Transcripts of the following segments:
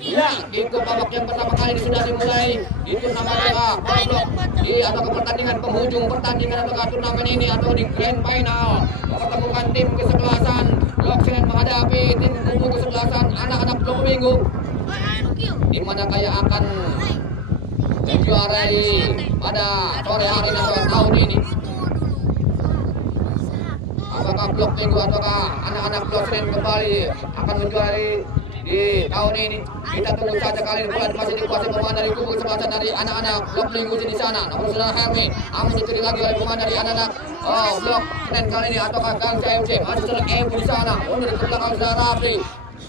Ya, itu babak yang pertama kali ini sudah dimulai. Itu namanya babak di atau pertandingan penghujung pertandingan atau turnamen ini atau di grand final. Mempertemukan tim kesebelasan Blok Senen menghadapi tim kubu kesebelasan anak-anak Blok Minggu. Di mana kayak akan menjuarai pada sore hari atau tahun ini. Apakah Blok Minggu ataukah anak-anak Blok Senen kembali akan menjuarai di tahun ini? Kita tunggu saja kali ini bola masih dikuasai pemain dari kubu kesebelasan dari anak-anak Blok Minggu di sana. Namun sudah Helmi, namun dicuri lagi oleh pemain dari anak-anak Blok Senen kali ini ataukah Gang CMC masih sudah Ebu di sana. Mundur ke belakang sudah Rafli.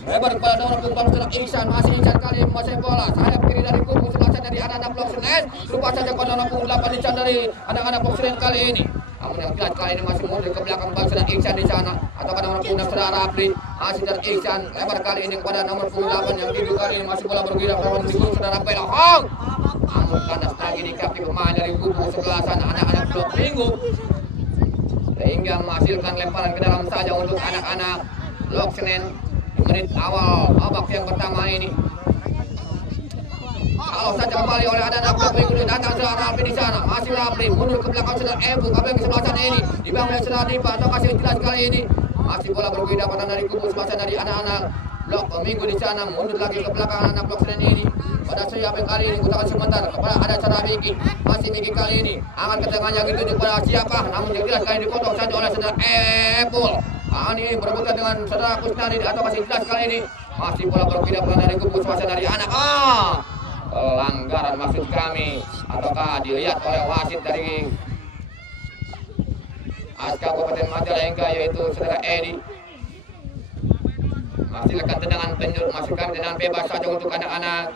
Lebar kepada nomor punggung sudah Iksan, masih Iksan kali ini menguasai bola. Sayap kiri dari kubu kesebelasan dari anak-anak Blok Senen. Lupa saja pada nomor punggung 8 Iksan dari anak-anak Blok Senen kali ini. Namun yang jelas kali ini masih mundur ke belakang bang sudah Iksan di sana atau pada nomor punggung sudah Rafli. Masih dari Iksan lebar kali ini kepada nomor punggung 8 yang tidur kali ini masih bola bergerak lawan di sudah Rafli Lahong. Namun kandas lagi di kaki pemain dari kubu kesebelasan anak-anak Blok Minggu sehingga menghasilkan lemparan ke dalam saja untuk anak-anak Blok Senen di menit awal babak yang pertama ini. Kalau saja kembali oleh anak-anak Blok Minggu datang sudah Rafli di sana, masih Rafli mundur ke belakang sudah Ebu, apa yang kesebelasan ini dibangun oleh sudah Dipa atau kasih jelas kali ini masih bola berpindah pada dari kubu kesebelasan dari anak-anak Blok Minggu di sana, mundur lagi ke belakang anak Blok Senen ini. Pada siapa yang kali ini gutakan sebentar kepada ada cara Miki, masih Miki kali ini angkat ke tengah yang itu kepada siapa, namun yang jelas kali ini dipotong saja oleh saudara Epul. Ini berebutan dengan saudara Kusnadi atau masih jelas kali ini masih bola berpindah pada dari kubu kesebelasan dari anak pelanggaran maksud kami ataukah dilihat oleh wasit dari ASK Kabupaten Majalengka yaitu saudara Edi. Masih akan tendangan masukkan tendangan bebas saja untuk anak-anak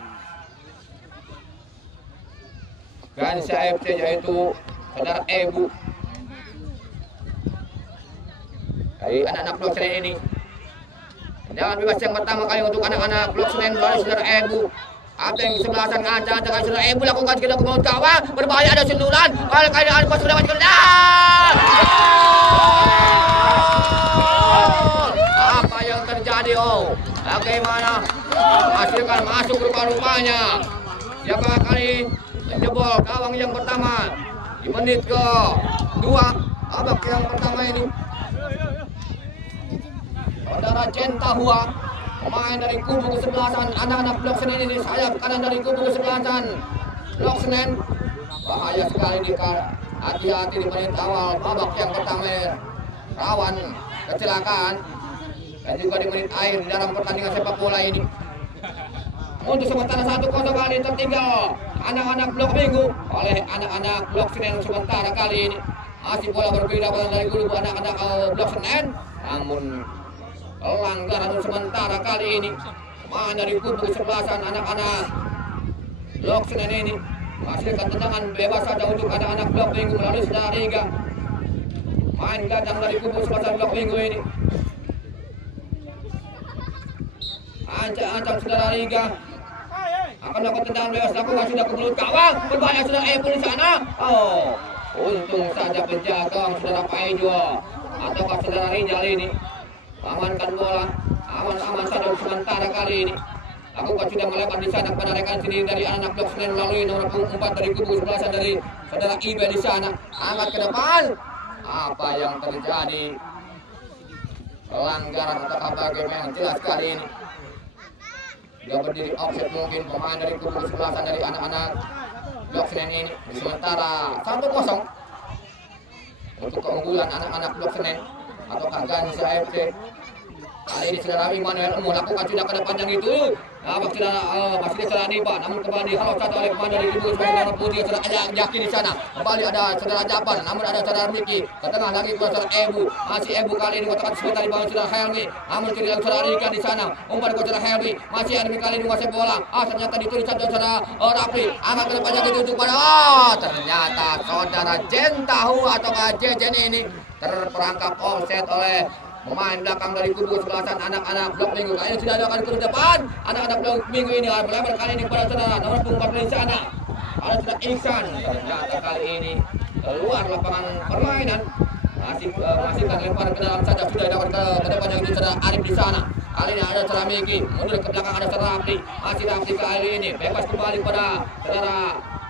Gans AFC yaitu saudara Ebu dari anak-anak Blok Senen ini. Tendangan bebas yang pertama kali untuk anak-anak Blok Senen dari saudara Ebu. Apa yang kesebelasan ngaca dengan saudara Ebu lakukan kita ke bawah gawang, berbahaya ada sundulan. Kalau kali ada pas sudah macam apa yang terjadi? Bagaimana hasilkan masuk rupa-rupanya? Siapa kali menjebol gawang yang pertama di menit ke-2 babak yang pertama ini? Saudara Centahua, pemain dari kubu kesebelasan anak-anak Blok Senen ini, sayap kanan dari kubu kesebelasan Blok Senen. Bahaya sekali di hati-hati di menit awal babak yang pertama, rawan kecelakaan dan juga di menit akhir di dalam pertandingan sepak bola ini. Untuk sementara 1-0 kali tertinggal anak-anak Blok Minggu oleh anak-anak Blok Senen sementara kali ini. Masih bola berpindah dari kubu anak-anak Blok Senen, namun pelanggaran sementara kali ini pemain dari kubu kesebelasan anak-anak Blok Senen ini menghasilkan tendangan bebas saja untuk anak-anak Blok Minggu melalui saudara Riga. Main datang dari kubu kesebelasan Blok Minggu ini. Ancang-ancang saudara Riga akan melakukan tendangan bebas lakukan sudah ke mulut gawang, berbahaya sudah Ebu di sana. Untung saja penjaga saudara Paijo ataukah saudara Rijal ini amankan bola, aman-aman saja sementara kali ini. Aku sudah melebar di sana kepada rekan sendiri dari anak Blok Senen melalui nomor 4 dari kubu kesebelasan dari saudara Ibe di sana. Angkat ke depan. Apa yang terjadi? Pelanggaran atau bagaimana yang jelas kali ini. Dia berdiri offset mungkin pemain dari kubu kesebelasan dari anak-anak Blok Senen ini. Sementara 1-0 untuk keunggulan anak-anak Blok Senen ataukah Gans AFC. Kali ini saudara Immanuel melakukan tindakan panjang itu. Masih saudara Dipa, namun kembali halau satu oleh pemain dari kubu saudara Putih, saudara Yakin di sana. Kembali ada saudara Japan, namun ada saudara Miki. Ke tengah lagi saudara Ebu, masih Ebu kali ini kotakan sebentar di bawah saudara Helmi. Namun kiri lagi saudara Rika di sana. Umpan ke saudara Helmi, masih Helmi kali ini menguasai bola. Ternyata ditulis saudara Rafli. Angkat ke depannya gitu untuk pada. Ternyata saudara Jentahu atau Jejen ini terperangkap offset oleh pemain belakang dari kubu kesebelasan anak-anak Blok Minggu. Kali ini sudah akan ke depan. Anak-anak Blok Minggu ini melebar kali ini pada saudara nomor 4 di sana. Ada sudah Iksan. Ternyata kali ini keluar lapangan permainan. masih kan lempar ke dalam saja, sudah dapat ke depan yang itu saudara Arif di sana. Kali ini ada saudara Miki, mundur ke belakang ada saudara Rapli, masih Rapli kali ini bebas kembali pada saudara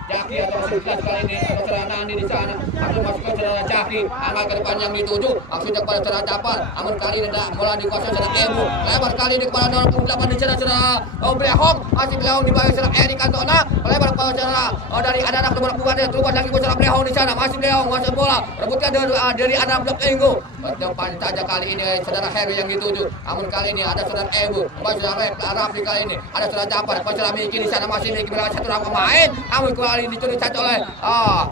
Jaki atau Sukses kali ini atau saudara Nandi di sana, atau masuk ke saudara Jaki, angkat ke depan yang dituju, maksudnya kepada saudara Japar. Namun kali ini tidak bola dikuasai saudara Ebu, lebar kali ini kepada nomor 8 di sana saudara Blehong, masih Blehong di bawah saudara Eri Cantona, lebar kepada saudara dari anak nomor 4 terubah lagi ke saudara Blehong di sana, masih Blehong masuk bola, rebutkan dari anak blok Minggu. Depan saja kali ini saudara Heru yang dituju, namun kali ini ada saudara Ebu, kembali saudara Rafi kali ini, ada saudara Japar, kembali saudara Miki di sana, masih Miki melawan satu orang pemain, namun kali ini dicuri cacat oleh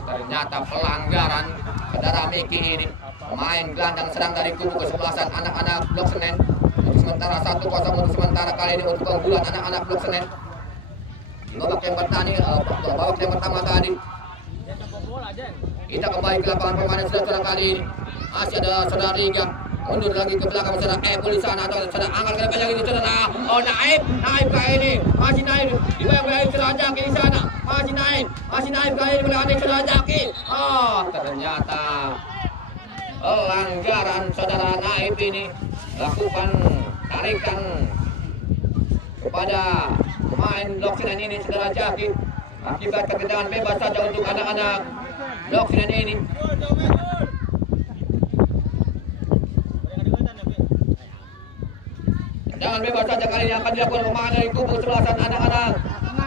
ternyata pelanggaran saudara Miki ini. Pemain gelandang serang dari kubu kesebelasan anak-anak Blok Senen. Untuk sementara 1-0 untuk sementara kali ini untuk keunggulan anak-anak Blok Senen. Di babak yang pertama tadi. Kita kembali ke lapangan permainan saudara kali ini. Masih ada saudara Riga, mundur lagi ke belakang saudara Epul di sana atau saudara angkat ke depan yang ini saudara Naib kali ini, masih Naib dibayang-bayang saudara Jaki di sana, masih Naib kali ini melewati saudara Jaki. Ternyata pelanggaran saudara Naib ini lakukan tarikan kepada pemain Blok Senen ini saudara Jaki, akibat ketendangan bebas saja untuk anak-anak Blok Senen ini. Jangan bebas saja kali ini akan dilakukan pemain dari kubu kesebelasan anak-anak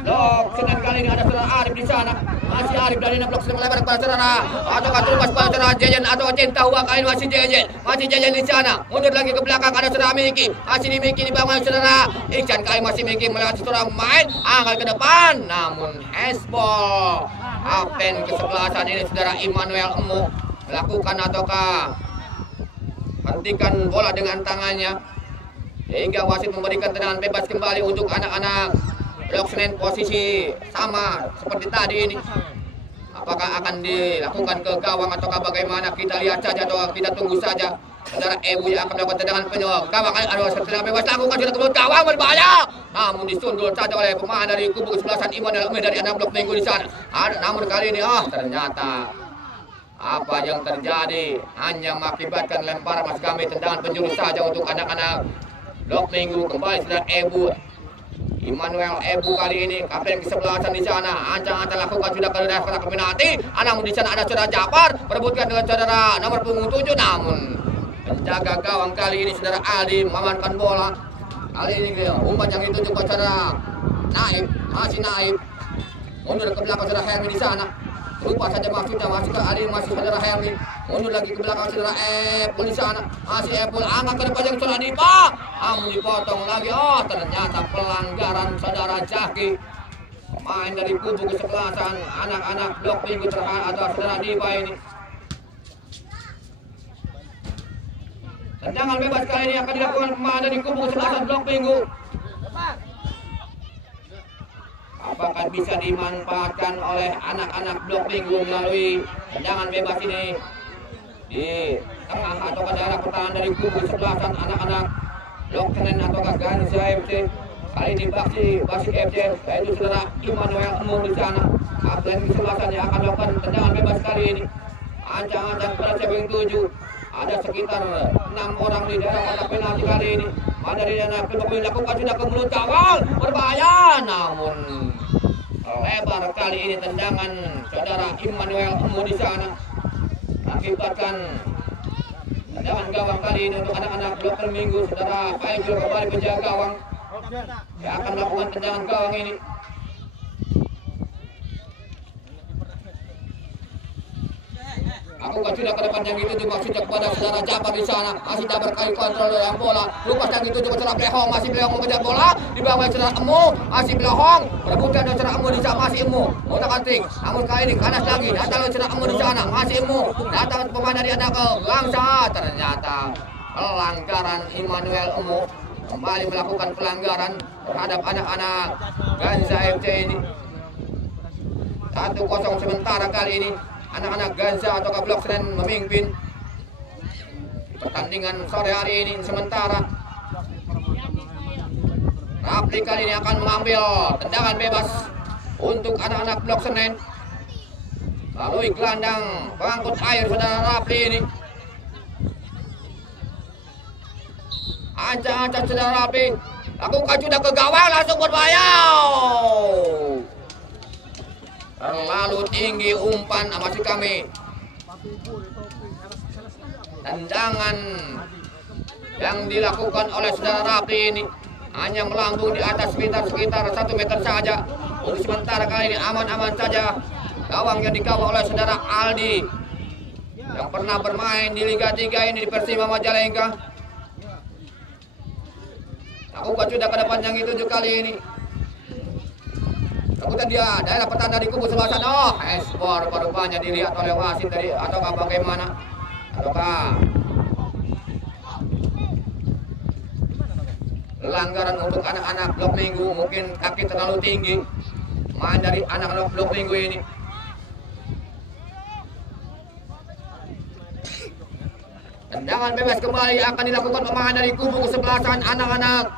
Blok Senen. Kali ini ada saudara Arif di sana, masih Arif dari Blok Senen melebar kepada saudara atau terlepas pada saudara Jejen atau Cinta Hua, kali ini masih Jejen di sana, mundur lagi ke belakang ada saudara Miki, masih di Miki di bawah saudara Iksan, kali masih Miki melewati saudara main angkat ke depan, namun handball Apen kesebelasan ini saudara Immanuel Emu melakukan ataukah hentikan bola dengan tangannya, hingga wasit memberikan tendangan bebas kembali untuk anak-anak Blok Senen. Posisi sama seperti tadi ini. Apakah akan dilakukan ke gawang ataukah bagaimana? Kita lihat saja atau kita tunggu saja. Saudara Ebu yang akan melakukan tendangan penyok gawang. Aduh, tendangan bebas lakukan sudah ke gawang berbahaya. Namun disundul saja oleh pemain dari kubu kesebelasan Immanuel Umi dari anak Blok Minggu di sana. Namun kali ini ternyata apa yang terjadi hanya mengakibatkan lempar mas kami tendangan penjuru saja untuk anak-anak Blok Minggu. Kembali saudara Ebu, Immanuel Ebu kali ini kapten kesebelasan di sana, ancang-ancang lakukan sudah ke daerah penalti. Namun di sana ada saudara Japar merebutkan dengan saudara nomor punggung 7, namun penjaga gawang kali ini saudara Aldi mengamankan bola. Kali ini umpan yang dituju ke saudara Naib, masih Naib mundur ke belakang saudara Hermi di sana. Lupa saja maksudnya, masih ke Ali, masih saudara Hermi, mundur lagi ke belakang saudara Epul di sana, masih Epul angkat ke depan yang saudara Dipa, namun dipotong lagi. Ternyata pelanggaran saudara Jaki, pemain dari kubu kesebelasan anak-anak Blok Minggu terhadap saudara Dipa ini. Tendangan bebas kali ini akan dilakukan pemain dari kubu kesebelasan Blok Minggu. Apakah bisa dimanfaatkan oleh anak-anak Blok Minggu melalui tendangan bebas ini di tengah atau ke daerah pertahanan dari kubu kesebelasan anak-anak Blok Senen atau Ganza FC. Kali ini Basik FC, yaitu saudara Immanuel Emu di sana, kapten kesebelasan yang akan melakukan tendangan bebas kali ini. Ancang-ancang pada cabang 7, ada sekitar 6 orang di daerah kotak penalti kali ini. Dari dana Blok Minggu lakukan sudah ke mulut gawang berbahaya, namun lebar kali ini tendangan saudara Immanuel Emu di sana akibatkan tendangan gawang kali ini untuk anak-anak Blok Minggu. Saudara Faizul kembali penjaga gawang yang akan melakukan tendangan gawang ini. Aku kan sudah ke depan yang itu maksudnya kepada saudara Japar di sana, masih Japar kali kontrol yang bola, lupa yang itu saudara Blehong, masih Blehong mengejar bola di bawah saudara Emu, masih Blehong merebutkan saudara Emu di sana, masih Emu otak-atik, namun kali ini kanas lagi datang saudara Emu di sana, masih Emu datang pemain dari anak bangsa. Ternyata pelanggaran Immanuel Emu kembali melakukan pelanggaran terhadap anak-anak Ganza FC ini. 1-0 sementara kali ini. Anak-anak Ganza atau Blok Senen memimpin pertandingan sore hari ini. Sementara Rapli kali ini akan mengambil tendangan bebas untuk anak-anak Blok Senen melalui gelandang pengangkut air saudara Rapli ini. Ancang-ancang sudah rapi. Lakukan sudah ke gawang langsung berbahaya. Terlalu tinggi umpan masih kami. Tendangan yang dilakukan oleh saudara Rapi ini hanya melambung di atas sekitar 1 meter saja. Untuk sementara kali ini aman-aman saja. Gawang yang dikawal oleh saudara Aldi yang pernah bermain di Liga 3 ini di Persima Majalengka. Lakukan sudah ke depan yang itu kali ini. Kemudian dia daerah pertanda di kubu sebelah sana. Oh, ekspor rupanya dilihat oleh wasit tadi ataukah bagaimana? Ataukah pelanggaran untuk anak-anak blok minggu, mungkin kaki terlalu tinggi main dari anak-anak blok minggu ini. Tendangan bebas kembali akan dilakukan pemain dari kubu kesebelasan anak-anak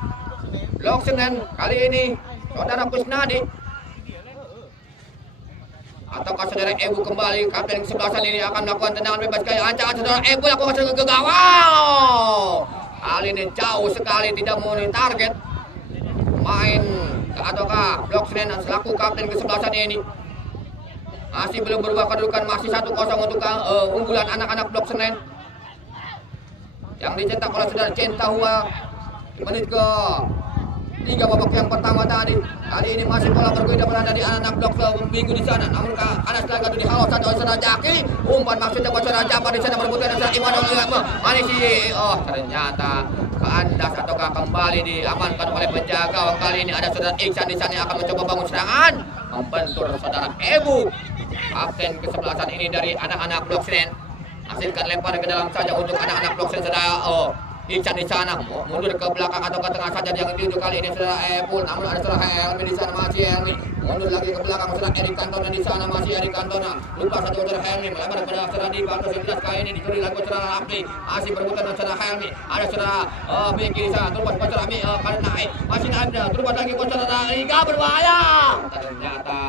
blok Senen. Kali ini saudara Kusnadi ataukah saudara Ebu kembali, kapten kesebelasan ini akan melakukan tendangan bebas kali. Ancaman saudara Ebu lakukan ke gawang. Kali ini jauh sekali tidak memenuhi target. Main ataukah blok Senen selaku kapten kesebelasan ini masih belum berubah kedudukan, masih 1-0 untuk unggulan anak-anak blok Senen yang dicetak oleh saudara Cinta Hua di menit ke 3 babak yang pertama tadi. Kali ini masih pola berbeda berada di anak-anak blok minggu di sana. Namun Anas lagi itu dihalau saja oleh saudara Jaki. Umpan maksudnya buat saudara Jafar di sana berebutkan dengan saudara Iman oleh Manisi. Oh, ternyata kandas ataukah kembali diamankan oleh penjaga gawang. Kali ini ada saudara Iksan di sana yang akan mencoba bangun serangan, membentur saudara Ebu, kapten kesebelasan ini dari anak-anak blok Senen. Hasilkan lempar ke dalam saja untuk anak-anak blok Senen saudara Iksan di sana, mundur ke belakang atau ke tengah saja yang itu kali ini saudara Epul. Namun ada saudara Helmi di sana, masih Helmi mundur lagi ke belakang saudara Erik Cantona di sana, masih Erik Cantona lupa satu saudara Helmi melebar kepada saudara Diva atau 11 kali ini dicuri lagi saudara Rafi, masih berebutan dengan saudara Helmi. Ada saudara Miki di sana, terus saudara Mi kali naik, masih ada terus lagi saudara Riga berbahaya. Ternyata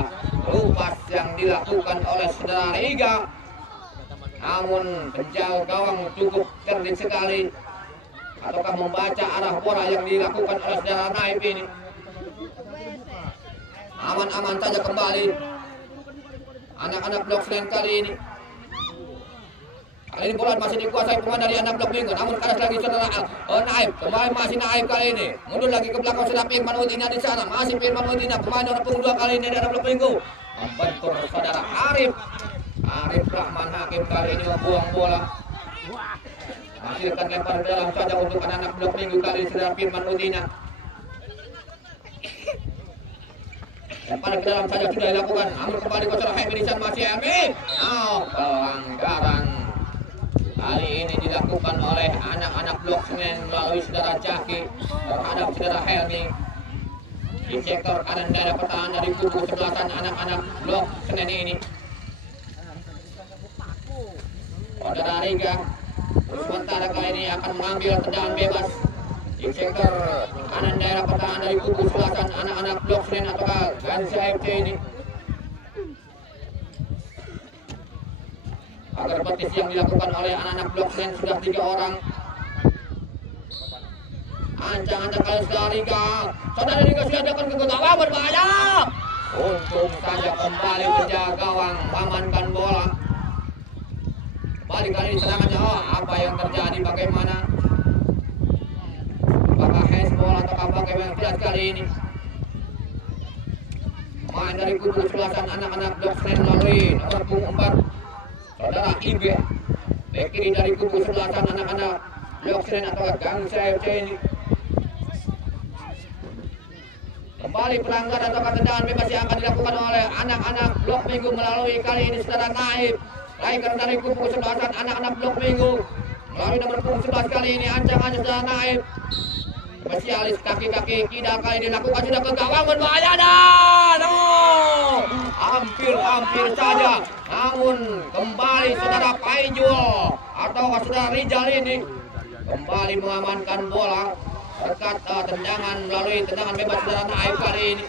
lupas yang dilakukan oleh saudara Riga, namun penjaga gawang cukup cerdik sekali ataukah membaca arah bola yang dilakukan oleh saudara Naib ini. Aman-aman saja kembali anak-anak blok Senen kali ini. Kali ini bola masih dikuasai pemain dari anak blok minggu, namun kalah lagi saudara Naib. Kembali masih Naib kali ini, mundur lagi ke belakang saudara Firman Udina di sana, masih Firman Udina pemain nomor punggung 2 kali ini dari anak blok minggu, membentur saudara Arif Rahman Hakim kali ini membuang bola. Hasilkan lempar dalam saja untuk anak-anak blok minggu kali saudara Firman Udina. Lempar ke dalam saja sudah dilakukan, namun kembali ke saudara Helmi di sana, masih Helmi. Pelanggaran kali ini dilakukan oleh anak-anak blok Senen melalui saudara Jaki terhadap saudara Helmi di sektor kanan daerah pertahanan dari kubu kesebelasan anak-anak blok Senen ini. Saudara Riga sementara kali ini akan mengambil tendangan bebas di sektor kanan daerah pertahanan dari kubu selatan anak-anak blok Senen ataukah Gansi AFC ini. Agar petisi yang dilakukan oleh anak-anak blok Senen sudah 3 orang. Ancang-ancang kali saudara Riga. Saudara Riga sudah akan ke gawang berbahaya. Untung saja kembali penjaga gawang mengamankan bola. Balik kali serangannya, apa yang terjadi, bagaimana? Apakah handball atau bagaimana jelas kali ini? Main dari kubu sebelasan anak-anak blok Senen melalui nomor punggung 4 saudara Ibe. Bek kiri dari kubu sebelasan anak-anak blok Senen atau Gang CFC ini. Kembali pelanggaran atau tendangan bebas yang akan dilakukan oleh anak-anak blok minggu melalui kali ini saudara Naib. Laikan dari kubu sebelasan anak-anak blok minggu melalui nomor punggung 11 kali ini ancang-ancang sudah Naib. Spesialis kaki-kaki kidal kali ini dilakukan sudah ke gawang berbahaya dan hampir saja, namun kembali saudara Paijul atau saudara Rijal ini kembali mengamankan bola berkat tendangan melalui tendangan bebas saudara Naib kali ini.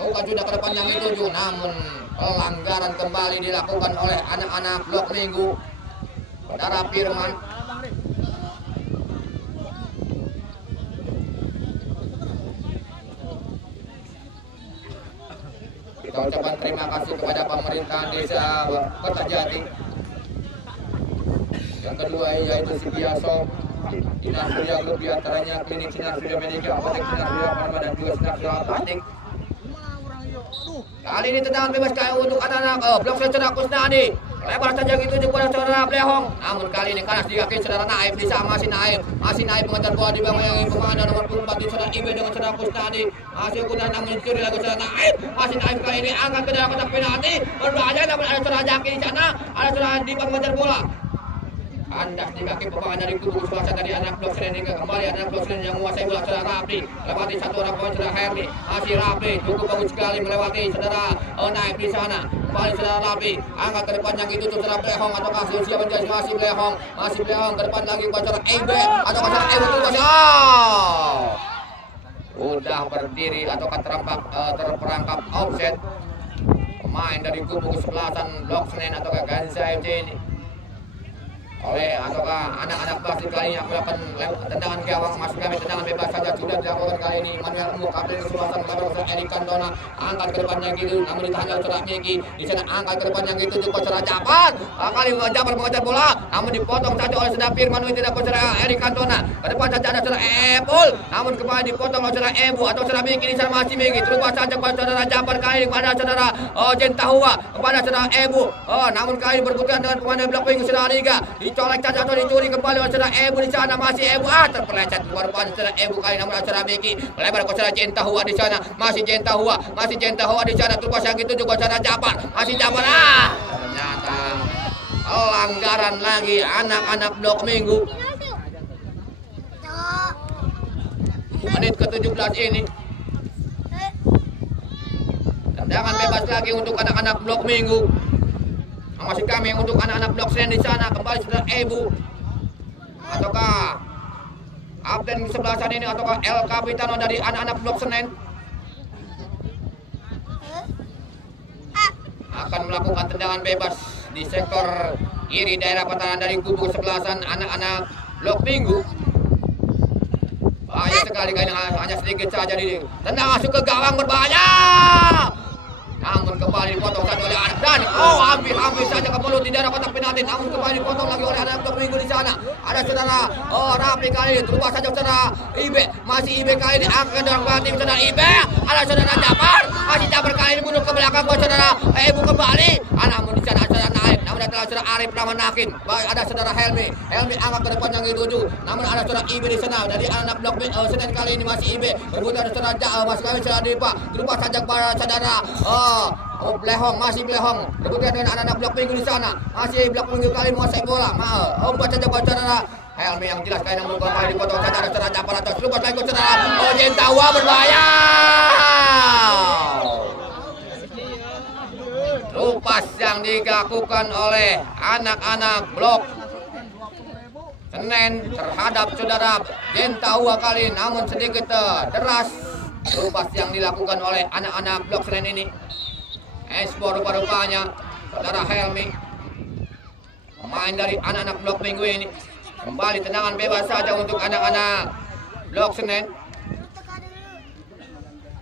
Lakukan sudah ke depan yang dituju, namun pelanggaran kembali dilakukan oleh anak-anak blok minggu saudara Firman. Kita ucapkan terima kasih kepada pemerintahan desa Kota Jati. Yang kedua yaitu Sibiaso, Dinas Surya Group, diantaranya Klinik Sinar Surya Medika, Apotek Sinar Surya Pharma, dan juga Sinar Surya Plastik. Kali ini tendangan bebas kali untuk anak-anak blok saudara Kusnadi. Lebar saja gitu kepada saudara Blehong. Namun kali ini kanas diakin saudara Naif, bisa masih Naif mengejar bola di bawah yang pemain nomor 4 di saudara Ibe dengan saudara Kusnadi. Masih kemudian namun dicuri lagi saudara Naif. Masih Naif kali ini angkat ke dalam kotak penalti. Berbahaya namun ada saudara Jaki di sana. Ada saudara Dipa mengejar bola. Kandas di kaki pemain dari kubu selatan dari anak blok Senen hingga kembali anak blok Senen yang menguasai bola saudara Rapli. Lewati satu orang pemain saudara Herli. Masih Rapli cukup bagus sekali melewati saudara Naif di sana. Kembali saudara Rapli. Angkat ke depan yang itu saudara Blehong atau kasih siapa menjadi masih Blehong ke depan lagi saudara Ebe atau saudara Ebe itu udah berdiri atau terperangkap offset pemain dari kubu kesebelasan blok Senen atau Ganza FC ini. Oleh ataukah anak-anak plastik kali ini aku akan tendangan gawang, masuk kami tendangan bebas saja sudah dilakukan kali ini. Manuel Umuk kapten kesempatan lebar ke Erik Cantona, angkat ke depan yang gitu namun ditahan oleh saudara Miki. Di sana angkat ke depan yang gitu juga saudara Japar. Kali Japar mengejar bola namun dipotong saja oleh saudara Firman tidak saudara Erik Cantona. Ke depan saja ada saudara Ebul namun kembali dipotong oleh saudara Ebu atau saudara Miki. Di sana masih Miki terubah saja kepada saudara Japar kali ini kepada saudara Jentahua kepada saudara Ebu. Namun kali ini berputar dengan pemain blok wing saudara Riga. Dicolek saja atau dicuri kembali oleh saudara Ebu di sana masih Ebu terpeleset keluar depan saudara Ebu kali namun saudara Miki melebar ke saudara Jentahua di sana masih Jentahua di sana terus yang itu juga saudara Japar masih Japar ternyata pelanggaran lagi anak-anak blok Minggu. Menit ke-17 ini tendangan bebas lagi untuk anak-anak blok Minggu. Masih kami untuk anak-anak blok Senen di sana kembali saudara Ebu ataukah kapten sebelah sana ini ataukah El Capitano dari anak-anak blok Senen akan melakukan tendangan bebas di sektor kiri daerah pertahanan dari kubu kesebelasan anak-anak blok Minggu. Bahaya sekali kali hanya sedikit saja di tendang masuk ke gawang berbahaya. Namun kembali dipotong saja oleh anak dan hampir saja ke mulut di daerah kotak penalti. Namun kembali dipotong lagi oleh anak blok Minggu di sana. Ada saudara Rapli kali ini terubah saja saudara Ibe. Masih Ibe kali ini angkat dalam penalti saudara Ibe. Ada saudara Japar. Masih Japar kali ini mundur ke belakang buat saudara Ebu kembali. Namun di sana ada saudara Naif. Namun ada saudara Arif Ramanakin. Ada saudara Helmi angkat ke depan yang dituju. Namun ada saudara Ibe di sana dari anak blok Senen kali ini masih Ibe. Berbutan saudara masih kami saudara Dipa. Terubah saja kepada saudara Blehong berbutan dengan anak-anak blok Minggu di sana. Masih blok Minggu kali menguasai bola. Umpat saja buat saudara Helmi yang jelas kali namun kembali dipotong saja ada saudara Japar atas terubah lagi saudara Jentawa berbahaya. Lupas yang dilakukan oleh anak-anak blok Senen terhadap saudara Jentawa kali namun sedikit deras. Lupas yang dilakukan oleh anak-anak blok Senen ini. Espor rupa-rupanya saudara Helmi pemain dari anak-anak blok Minggu ini. Kembali tendangan bebas saja untuk anak-anak blok Senen.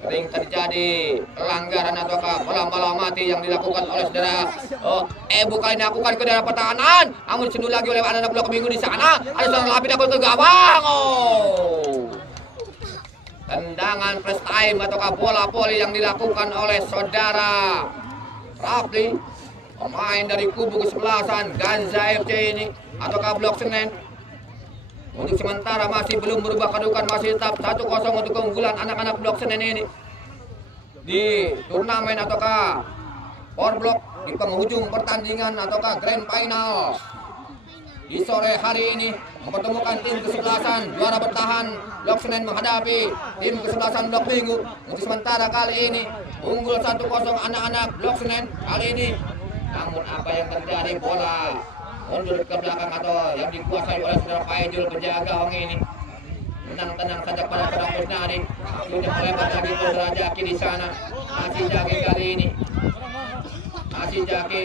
Sering terjadi pelanggaran ataukah bola mati yang dilakukan oleh saudara Ebu kali ini lakukan ke daerah pertahanan. Namun disenduh lagi oleh anak-anak blok Minggu di sana. Ada saudara Lapid ke gawang. Tendangan first time ataukah bola voli yang dilakukan oleh saudara Rapli pemain dari kubu kesebelasan Ganza FC ini ataukah blok Senen. Untuk sementara masih belum berubah kedudukan, masih tetap 1-0 untuk keunggulan anak-anak blok Senen ini di turnamen ataukah power block di penghujung pertandingan ataukah grand final di sore hari ini mempertemukan tim kesebelasan juara bertahan blok Senen menghadapi tim kesebelasan blok Minggu. Untuk sementara kali ini unggul 1-0 anak-anak blok Senen kali ini. Namun apa yang terjadi, bola mundur ke belakang atau yang dikuasai oleh saudara Faizul penjaga gawang ini. Tenang saja pada saudara Kusnadi. Sudah melebar lagi ke saudara Jaki di sana. Masih Jaki kali ini. Masih Jaki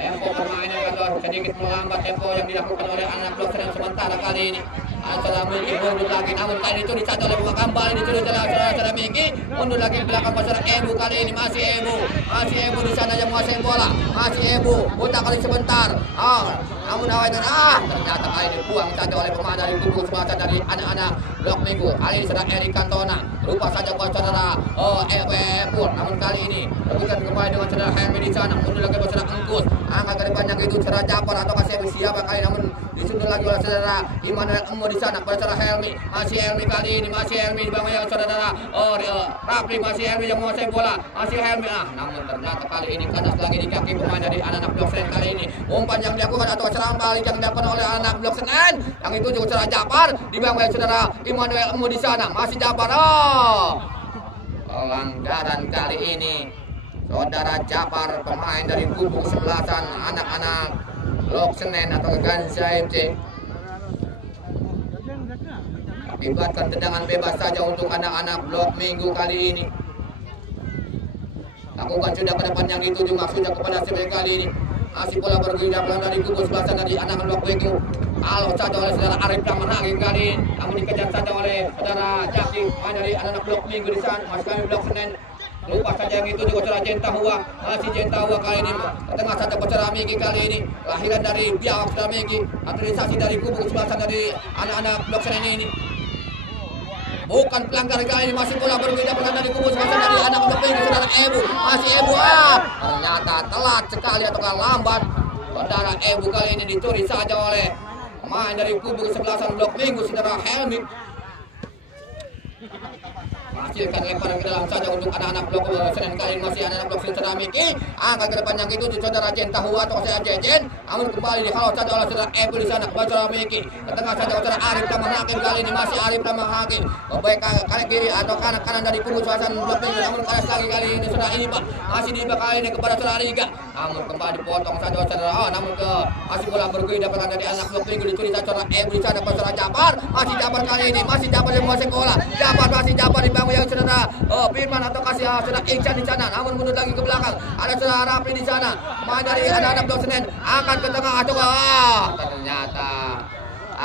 Tempo permainan kalau sedikit melambat tempo yang dilakukan oleh anak blok Senen sementara kali ini. Antara Miki mundur lagi, namun kali itu dicatat oleh buka kembali dituju saudara Miki mundur lagi belakang pasar Ebu kali ini masih Ebu di sana yang menguasai bola, masih Ebu putar kali sebentar. Namun ternyata kali ini buang saja oleh pemain dari kubu sebelah dari anak-anak blok Minggu. Kali ini sudah Erik Cantona lupa saja buat saudara pun, namun kali ini berikan kembali dengan saudara Helmi di sana mundur lagi buat saudara Engkus angkat dari panjang itu saudara Japar atau kasih siapa kali namun disundul lagi oleh saudara Immanuel Emo di sana pada saudara Helmi, masih Helmi kali ini masih Helmi di bawah saudara Rapli, masih Helmi yang menguasai bola, masih Helmi namun ternyata kali ini kandas lagi di kaki pemain dari anak blok Senen. Kali ini umpan yang dilakukan atau serangan balik yang dilakukan oleh anak blok Senen yang itu juga saudara Japar di bawah saudara Immanuel Emo di sana masih Japar. Pelanggaran kali ini saudara Japar pemain dari kubu sebelasan anak-anak blok Senen atau Ganza MC akibatkan tendangan bebas saja untuk anak-anak blok Minggu kali ini. Lakukan sudah ke depan yang dituju maksudnya kepada CB kali ini. Masih bola bergulir dari kubu sebelasan dari anak blok Minggu. Alo saja oleh saudara Arif Rahman Hakim kali ini, namun dikejar saja oleh saudara Jaki main dari anak blok Minggu di sana masih kami blok Senen. Lupa saja yang itu juga saudara Jentahua, masih Jentahua kali ini tengah saja saudara Miki kali ini lahiran dari Biawak saudara Miki, naturalisasi dari kubu sebelasan dari anak-anak blok Senen ini. Bukan pelanggaran kali ini, masih bola berbeda dari kubu sebelasan dari anak blok Minggu saudara Ebu, masih Ebu ternyata telat sekali atau lambat saudara Ebu kali ini dicuri saja oleh main dari kubu kesebelasan blok Minggu saudara Helmi. Hasilkan lemparan ke dalam saja untuk anak-anak blok Senen kali ini masih anak-anak blok Senen saudara Miki angkat ke depan yang itu saudara Jentahua atau saya Jejen, namun kembali dihalau saja oleh saudara Ebu di sana kepada saudara Miki ke tengah saja saudara Arif Rahman Hakim kali ini masih Arif Rahman Hakim baik kanan kiri atau kanan dari kubu sebelasan blok Minggu, namun kali ini saudara Iba masih Iba kali ini kepada saudara Riga, namun kembali dipotong saja saudara namun ke masih bola bergulir dapatkan dari anak blok Minggu dicuri saudara Ebu di sana kepada saudara Japar, masih Japar kali ini masih Japar yang menguasai bola, Japar masih Japar di yang saudara Firman atau kasih saudara Iksan di sana, namun mundur lagi ke belakang ada saudara Rapli di sana main dari anak-anak blok Senen akan ke tengah atau ternyata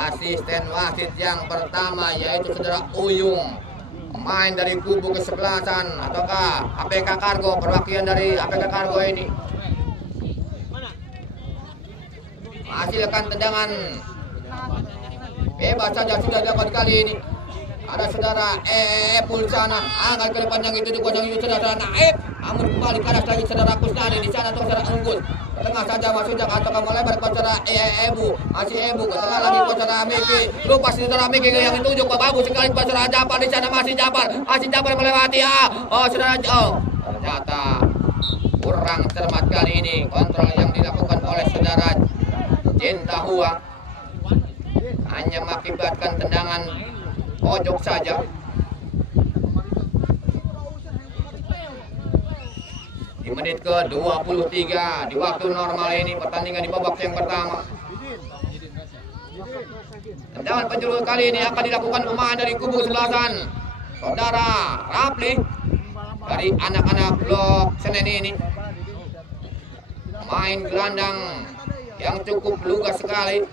asisten wasit yang pertama yaitu saudara Uyung main dari kubu kesebelasan ataukah APK Kargo, perwakilan dari APK Kargo ini menghasilkan tendangan bebas saja sudah dapat kali ini. Ada saudara Epul sana angkat ke depan yang itu dikuasai itu saudara Naib, namun kembali kanas lagi saudara Kusnadi di sana atau saudara Enggus ke tengah saja masuknya atau kamu lebar ke saudara Ebu, masih Ebu ke tengah lagi ke saudara Miki, lupa saudara Miki yang itu juga bagus sekali ke saudara Japar di sana masih Japar melewati saudara ternyata kurang cermat kali ini kontrol yang dilakukan oleh saudara Jentahua hanya mengakibatkan tendangan pojok saja. Di menit ke-23 di waktu normal ini pertandingan di babak yang pertama. Tendangan penjuru kali ini akan dilakukan pemain dari kubu sebelasan saudara Rapli dari anak-anak blok Senen ini. Main gelandang yang cukup lugas sekali.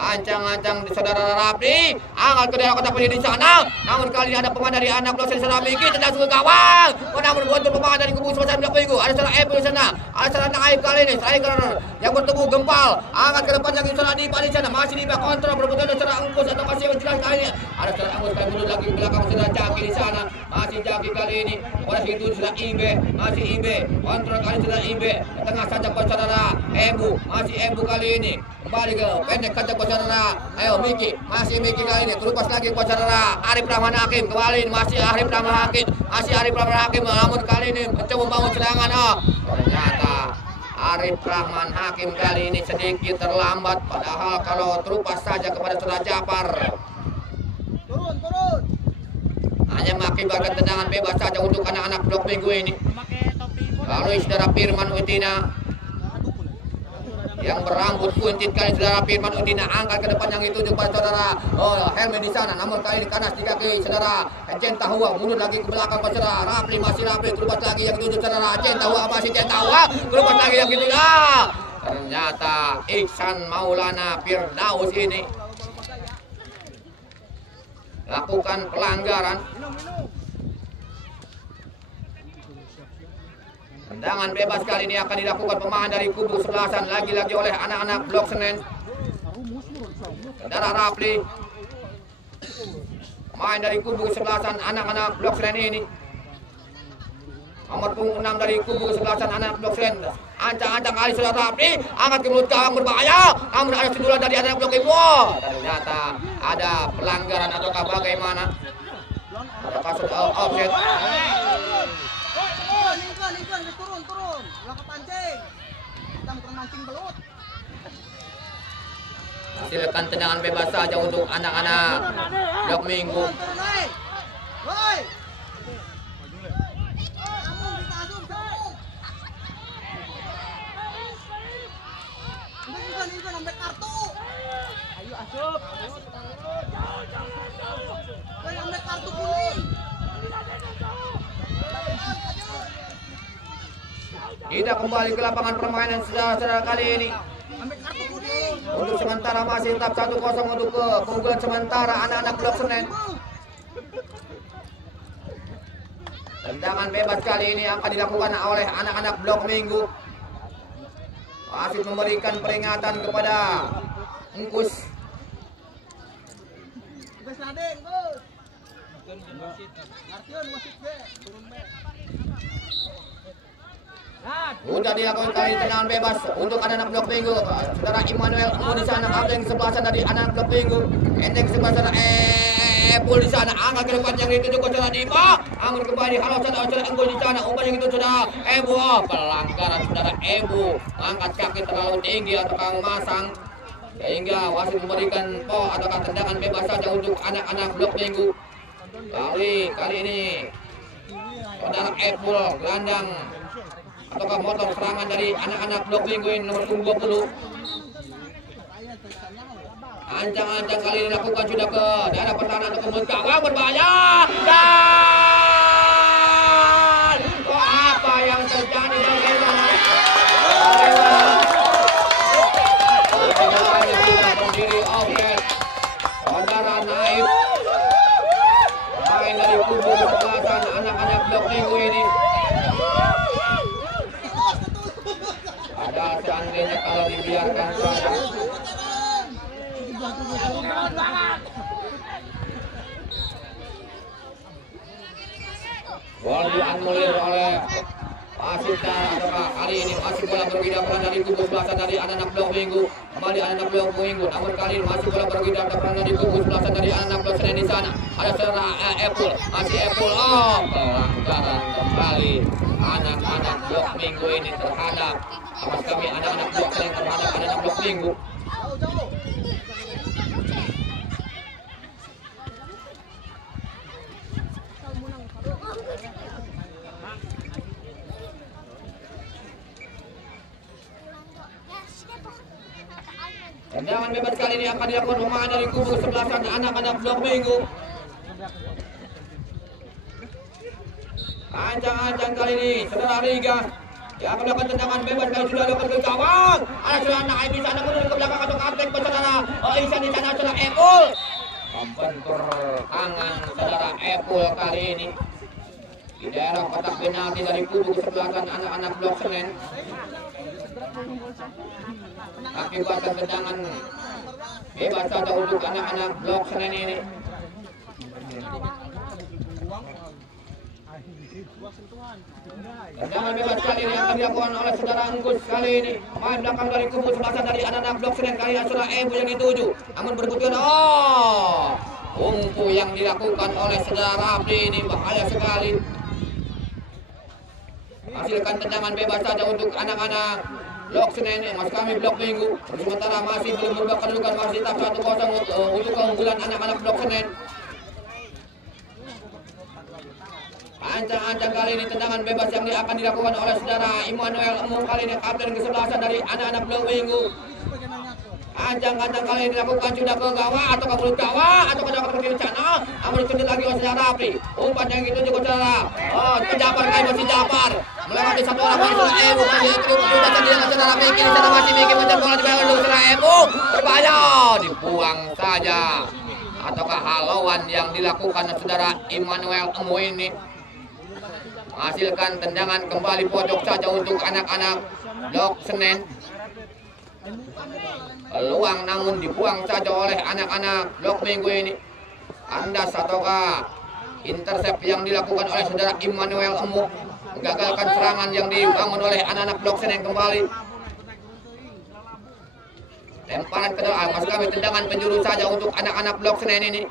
Ancang-ancang saudara Rapli angkat ke daerah kotak penalti di sana, namun kali ini ada pemain dari anak blok Senen saudara Miki tendang ke gawang, namun untuk pemain dari kubu sebelasan blok Minggu ada saudara Ebu di sana, ada saudara Naib kali ini striker yang bertemu Gempal angkat ke depan yang saudara Dipa di sana, masih Dipa kontrol berputar saudara Engkus atau masih jelas kali ini ada saudara Engkus kali mundur lagi ke belakang saudara Jaki di sana, masih Jaki kali ini oleh itu saudara Ibe, masih Ibe kontrol kali saudara Ibe di tengah saja saudara Ebu, masih Ebu kali ini kembali ke pendek saja saudara Miki, masih Miki kali ini terlepas lagi saudara Arif Rahman Hakim kembali masih Arif Rahman Hakim, namun kali ini mencoba membangun serangan ternyata Arif Rahman Hakim kali ini sedikit terlambat, padahal kalau terupas saja kepada saudara Japar hanya mengakibatkan tendangan bebas saja untuk anak-anak blok Minggu ini. Lalu saudara Firman Utina yang berambut kuntit kali saudara Firman Udina angkat ke depan yang dituju pada saudara Helmi di sana, namun kali ini kanas di kaki saudara Centahua, mundur lagi ke belakang pada saudara Rapli, masih Rapli terlepas lagi yang dituju saudara Centahua, masih Centahua terlepas lagi yang dituju. Ternyata Iksan Maulana Firdaus ini lakukan pelanggaran. Tendangan bebas kali ini akan dilakukan pemain dari kubu sebelasan lagi-lagi oleh anak-anak Blok Senen. Saudara Rapli, pemain dari kubu sebelasan anak-anak Blok Senen ini. Nomor punggung 6 dari kubu sebelasan anak Blok Senen. Ancang-ancang kali saudara Rapli, angkat ke mulut gawang berbahaya. Namun ada sundulan dari anak Blok Ibu. Ternyata ada pelanggaran ataukah bagaimana? Apakah sudah offset? Turun. Ulah kepancing. Kita bukan mancing belut. Silakan tendangan bebas saja untuk anak-anak Blok Minggu. Woi. Kamu ditasuk, sambung. Ini nambah kartu. Ayo asup. Woi, nambah kartu kuning. Kita kembali ke lapangan permainan saudara-saudara kali ini. Untuk sementara masih tetap 1-0 untuk keunggulan sementara anak-anak Blok Senen. Tendangan bebas kali ini akan dilakukan oleh anak-anak Blok Minggu. Masih memberikan peringatan kepada Engkus. Sudah dilakukan kali tendangan bebas untuk anak-anak Blok Minggu. Saudara Immanuel di sana, Abdeng sebelasan dari anak Blok Minggu. Endeng sebelasan Epul di sana, angkat ke depan yang dituju ke saudara Dima. Angkat kembali, halo saudara Enggus di sana, umpan yang itu saudara Ebu. Pelanggaran saudara Ebu, angkat kaki terlalu tinggi atau masang sehingga wasit memberikan ataukah tendangan bebas saja untuk anak-anak Blok Minggu. Kali ini saudara Epul gelandang ataukah motor serangan dari anak-anak Blok Minggu ini nomor 20. Ancang-ancang kali ini dilakukan sudah ke daerah pertahanan atau ke gawang berbahaya. Dan apa yang terjadi bagaimana? Berdiri offset. Saudara Naib, main dari kubu sebelasan anak-anak Blok Minggu ini. Ada seandainya kalau dibiarkan saja. Bola dianulir oleh Pasita. Kali ini masih bola berpindah dari kubu sebelasan dari anak-anak Blok Minggu. Kembali anak-anak Blok Minggu. Namun kali ini masih bola berpindah dari kubu sebelasan dari anak-anak Blok Senen di sana. Ada saudara Epul, masih Epul. Pelanggaran kembali anak-anak Blok Minggu ini terhadap awas kami anak-anak Blok Senen terhadap anak-anak Blok Minggu. Tendangan bebas kali ini akan dilakukan pemain dari kubu sebelasan anak-anak Blok Minggu. Ancang-ancang kali ini saudara Riga yang akan melakukan tendangan bebas kali sudah dilakukan ke gawang. Ada saudara Naib di sana mundur ke belakang atau kapten saudara Ihsan di sana saudara Epul. Membentur tangan saudara Epul kali ini di daerah kotak penalti dari kubu sebelasan anak-anak Blok Senen. Akibat tendangan bebas saja untuk anak-anak Blok Senen ini. Tendangan bebas kali ini akan dilakukan oleh saudara Enggus kali ini. Main belakang dari kubu sebelasan dari anak-anak Blok Senen kali ini saudara Ebu yang dituju. Namun berbutuhan umpu yang dilakukan oleh saudara Rapli ini bahaya sekali. Hasilkan tendangan bebas saja untuk anak-anak Blok Senen, masih kami Blok Minggu. Sementara masih belum berubah kedudukan, masih tetap 1-0 untuk keunggulan anak-anak Blok Senen. Ancang-ancang kali ini tendangan bebas yang akan dilakukan oleh saudara Immanuel Emu kali ini kapten kesebelasan dari anak-anak Blok Minggu. Ancang-ancang kali ini dilakukan sudah ke gawang atau ke mulut gawang atau ke dalam kiri sana. Namun dituntut lagi oleh saudara Rapi. Umpan yang itu juga saudara. Oh, penjapar kali masih Japar. Melewati satu orang dari saudara Emu. Masih itu sudah terdiam saudara Miki. Di sana masih Miki mengejar bola di bawah saudara Emu. Berbahaya, dibuang saja. Ataukah halauan yang dilakukan saudara Immanuel Emu ini menghasilkan tendangan kembali pojok saja untuk anak-anak Blok Senen. Peluang namun dibuang saja oleh anak-anak Blok Minggu ini. Kandas ataukah intercept yang dilakukan oleh saudara Immanuel Emu menggagalkan serangan yang dibangun oleh anak-anak Blok Senen kembali. Lemparan ke dalam, maksud kami tendangan penjuru saja untuk anak-anak Blok Senen ini.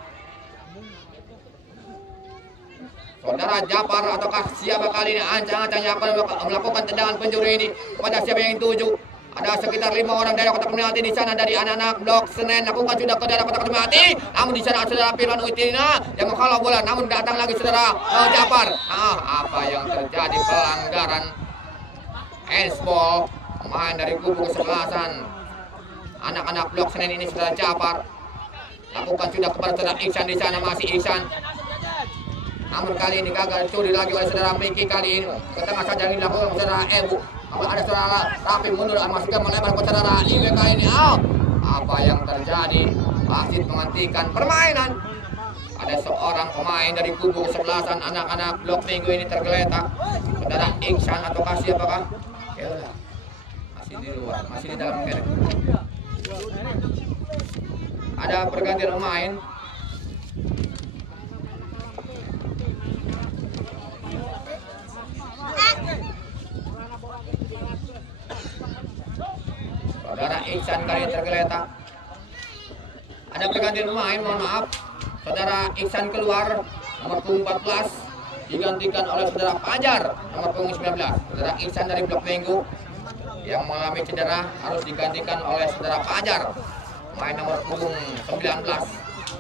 Saudara Japar ataukah siapa kali ini ancang-ancang yang akan melakukan tendangan penjuru ini kepada siapa yang dituju. Ada sekitar 5 orang dari kotak penalti di sana dari anak-anak Blok Senen lakukan sudah ke daerah kotak penalti. Namun di sana saudara Firman Utina yang menghalau bola, namun datang lagi saudara Japar. Apa yang terjadi? Pelanggaran handsball pemain dari kubu kesebelasan anak-anak Blok Senen ini saudara Japar. Lakukan sudah kepada saudara Iksan di sana, masih Iksan. Namun kali ini gagal dicuri lagi oleh saudara Miki kali ini. Ke tengah saja yang dilakukan saudara Ebu. Namun ada saudara Rapi mundur, masih melebar ke saudara Iwe kali ini. Apa yang terjadi? Wasit menghentikan permainan. Ada seorang pemain dari kubu kesebelasan anak-anak Blok Minggu ini tergeletak. Saudara Iksan ataukah siapakah? Masih di luar, masih di dalam kerek. Ada pergantian pemain. Saudara Iksan kali tergeletak. Ada pergantian pemain, mohon maaf. Saudara Iksan keluar, nomor punggung 14 digantikan oleh saudara Fajar, nomor punggung 19. Saudara Iksan dari Blok Minggu yang mengalami cedera harus digantikan oleh saudara Fajar, pemain nomor punggung 19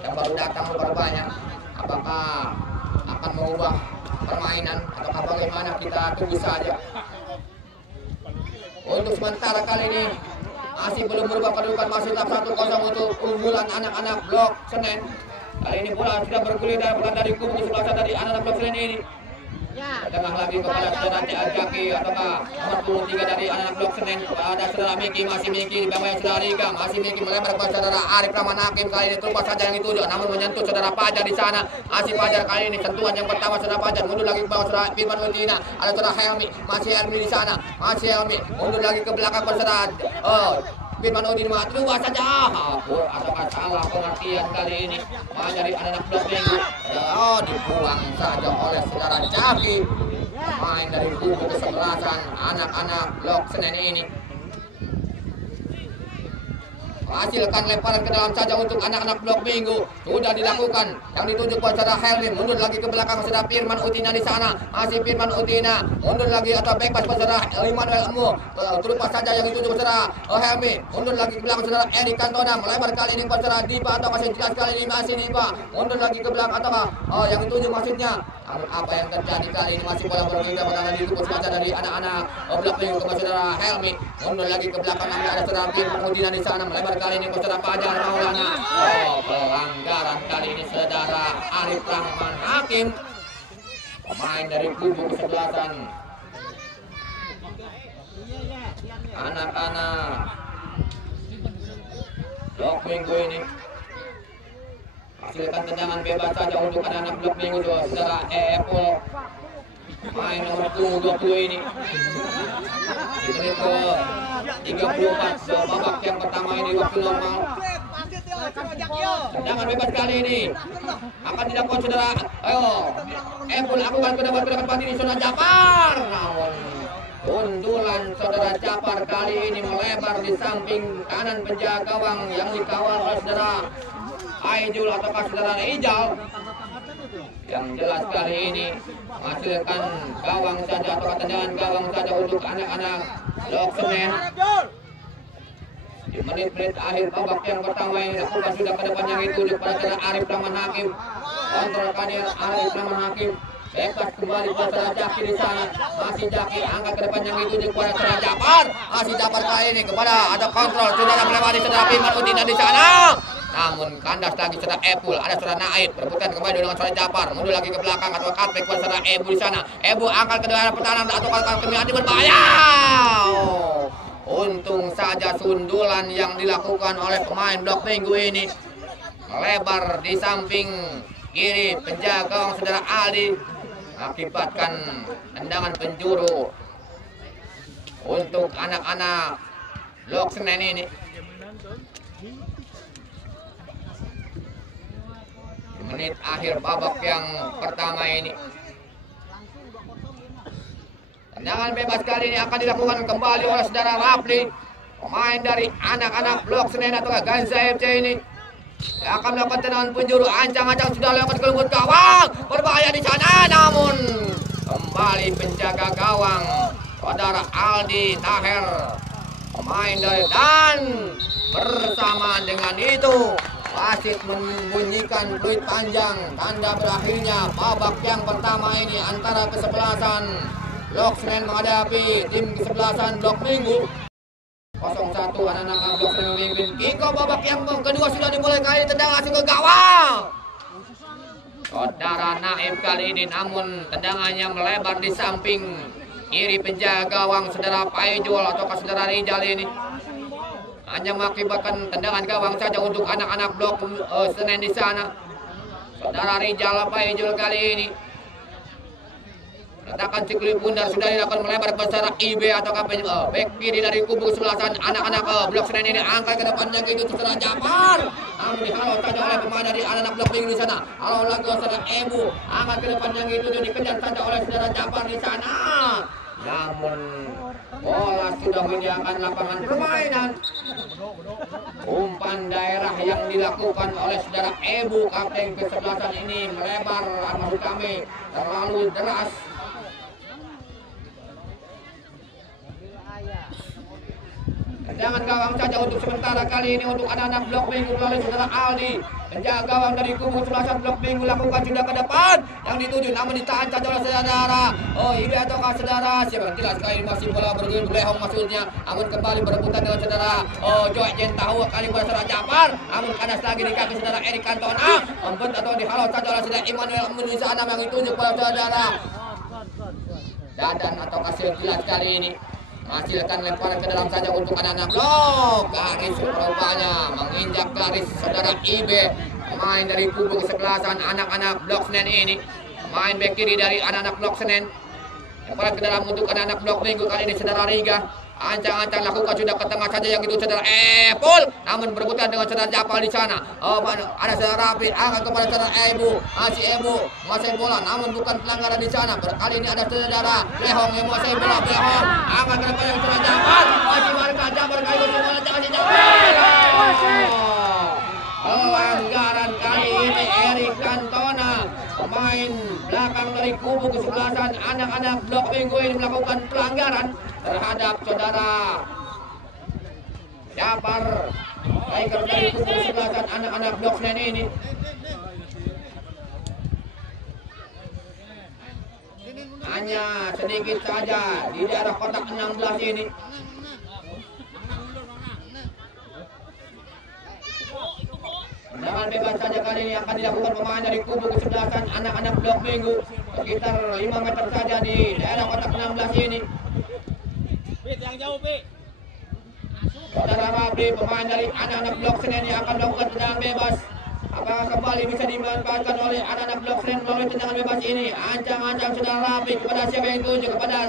yang baru datang rupanya. Apakah akan mengubah permainan atau bagaimana, kita tunggu saja. Untuk sementara kali ini masih belum berubah kedudukan, masih tetap 1-0 untuk unggulan anak-anak Blok Senen. Kali ini bola sudah bergulir dari kubu sebelah dari anak-anak Blok Senen ini. Tengah lagi kepada saudara Jaki ataukah nomor punggung 3 dari anak-anak Blok Senen. Ada saudara Miki, masih Miki di bawah saudara Riga, masih Miki melebar kepada saudara Arif Rahman Hakim. Kali ini terlupa saja yang dituju, namun menyentuh saudara Fajar di sana. Masih Fajar kali ini sentuhan yang pertama saudara Fajar, mundur lagi ke bawah saudara Firman Utina. Ada saudara Helmi, masih Helmi di sana, masih Helmi mundur lagi ke belakang saudara Firman Utina. Terlupa saja. Ataukah salah pengertian kali ini dari anak-anak Blok Minggu. Dibuang saja oleh saudara Jaki, pemain dari kubu kesebelasan anak-anak Blok Senen ini. Hasilkan lemparan ke dalam saja untuk anak-anak Blok Minggu. Sudah dilakukan. Yang dituju kepada saudara Helmi, mundur lagi ke belakang saudara Firman Utina di sana. Masih Firman Utina mundur lagi atau bebas saudara Immanuel Emu. Terlepas saja yang dituju saudara Helmi, mundur lagi ke belakang saudara Eri Cantona. Melebar kali ini kepada saudara Dipa atau masih jelas kali ini masih Dipa. Mundur lagi ke belakang atau yang dituju maksudnya. Namun apa yang terjadi kali ini, masih bola berpindah pertahanan di tubuh saja dari anak-anak Blok Minggu kepada saudara Helmi. Mundur lagi ke belakang, ada saudara Firman Utina di sana. Melebar kali ini saudara Fajar Maulana. Pelanggaran kali ini saudara Arif Rahman Hakim, pemain dari kubu kesebelasan anak-anak Blok Minggu ini. Hasilkan tendangan bebas saja untuk anak-anak Blok Minggu saudara Epol, main nomor 20 ini. Di menit ke 34 babak yang pertama ini waktu normal. Tendangan bebas kali ini akan dilakukan saudara. Epol lakukan ke depan ini saudara Japar. Namun tuntulan saudara Japar kali ini melebar di samping kanan penjaga gawang yang dikawal oleh saudara Aijul ataukah saudara Ijal. Yang jelas kali ini menghasilkan gawang saja atau tendangan gawang saja untuk anak-anak Blok Senen. Di menit-menit akhir babak yang pertama ini lakukan sudah ke depan yang itu kepada saudara Arif Rahman Hakim. Kontrol kanir Arif Rahman Hakim. Bebas kembali buat saudara Jaki di sana. Masih Jaki angkat ke depan yang dituju kepada saudara Japar. Masih Japar kali ini kepada ada kontrol. Saudara melewati saudara Biman Udina di sana. Namun kandas lagi saudara Epul. Ada saudara Naib. Berebutkan kembali dengan saudara Japar. Mundur lagi ke belakang atau cutback buat saudara Ebu di sana. Ebu angkat ke daerah pertahanan atau kalau kemiati berbahaya. Untung saja sundulan yang dilakukan oleh pemain blok minggu ini melebar di samping kiri penjaga gawang saudara Aldi, akibatkan tendangan penjuru untuk anak-anak Blok Senen ini. Di menit akhir babak yang pertama ini, tendangan bebas kali ini akan dilakukan kembali oleh saudara Rafli, pemain dari anak-anak Blok Senen atau Ganza FC ini. Yang akan melakukan tendangan penjuru, ancang-ancang sudah lewat ke lembut gawang, berbahaya di sana, namun kembali penjaga gawang saudara Aldi Taher, pemain dari, dan bersamaan dengan itu wasit membunyikan peluit panjang, tanda berakhirnya babak yang pertama ini antara kesebelasan Blok Senen menghadapi tim kesebelasan Blok Minggu. 0-1 anak-anak Blok Senen memimpin. Kiko babak yang kedua sudah dimulai kali tendangan ke gawang. Saudara Naib kali ini, namun tendangannya melebar di samping kiri penjaga gawang saudara Paijul atau saudara Rijal ini. Hanya mengakibatkan tendangan gawang saja untuk anak-anak Blok Senen di sana. Saudara Rijal Paijul kali ini letakkan sikli bundar sudah dilakukan melebar ke saudara IB atau back kiri dari kubu kesebelasan anak-anak Blok Senen ini, angkat ke depannya gitu saudara Japar. Namun dihalau saja oleh pemain dari anak-anak Blok Minggu di sana. Halau lagi saudara Ebu, angkat ke depannya gitu dikejar saja oleh saudara Japar di sana. Namun bola sudah meninggalkan lapangan permainan. Umpan daerah yang dilakukan oleh saudara Ebu, kapten kesebelasan ini melebar, maksud kami terlalu deras. Tendangan gawang saja untuk sementara kali ini untuk anak-anak Blok Minggu melalui saudara Aldi. Penjaga gawang dari kubu kesebelasan Blok Minggu lakukan sudah ke depan yang dituju, namun ditahan saja oleh saudara IB ataukah saudara siapa tidak, sekali masih bola bergulir belehong maksudnya, namun kembali berebutan dengan saudara Joy Jentahu kali pada saudara Japar, namun kanas lagi di kaki saudara Erik Cantona, membet atau dihalau saja oleh saudara Immanuel di sana yang dituju pada saudara Dadan atau kasih kilat kali ini. Menghasilkan lemparan ke dalam saja untuk anak-anak Blok. Garis rupanya menginjak garis saudara IB, pemain dari kubu kesebelasan anak-anak Blok Senen ini. Pemain bek kiri dari anak-anak Blok Senen. Lemparan ke dalam untuk anak-anak Blok Minggu kali ini saudara Riga. Ancang-ancang lakukan sudah ke tengah saja yang itu saudara Epul, namun berebutan dengan saudara Japal di sana. Ada saudara Rafi, angkat kepada saudara Ebu, masih bola, namun bukan pelanggaran di sana. Kali ini ada saudara Lehong yang masih bola, Lehong angkat ke depan yang saudara Japal, masih marka Japal kali ini bola jangan Japal. Pelanggaran kali ini Erik Cantona, pemain belakang dari kubu kesebelasan anak-anak Blok Minggu ini melakukan pelanggaran terhadap saudara Japar, striker dari kubu kesebelasan anak-anak Blok Senen ini. Hanya sedikit saja di daerah kotak 16 ini. Tendangan bebas saja kali ini akan dilakukan pemain dari kubu kesebelasan anak-anak Blok Minggu, sekitar 5 meter saja di daerah kotak 16 ini. Yang jauh, Pi. Saudara Rabri, pemain dari anak-anak Blok Senen yang akan melakukan tendangan bebas. Apakah kembali bisa dimanfaatkan oleh anak-anak Blok Senen melalui tendangan bebas ini? Ancang-ancang saudara Rabri kepada siapa yang tuju, kepada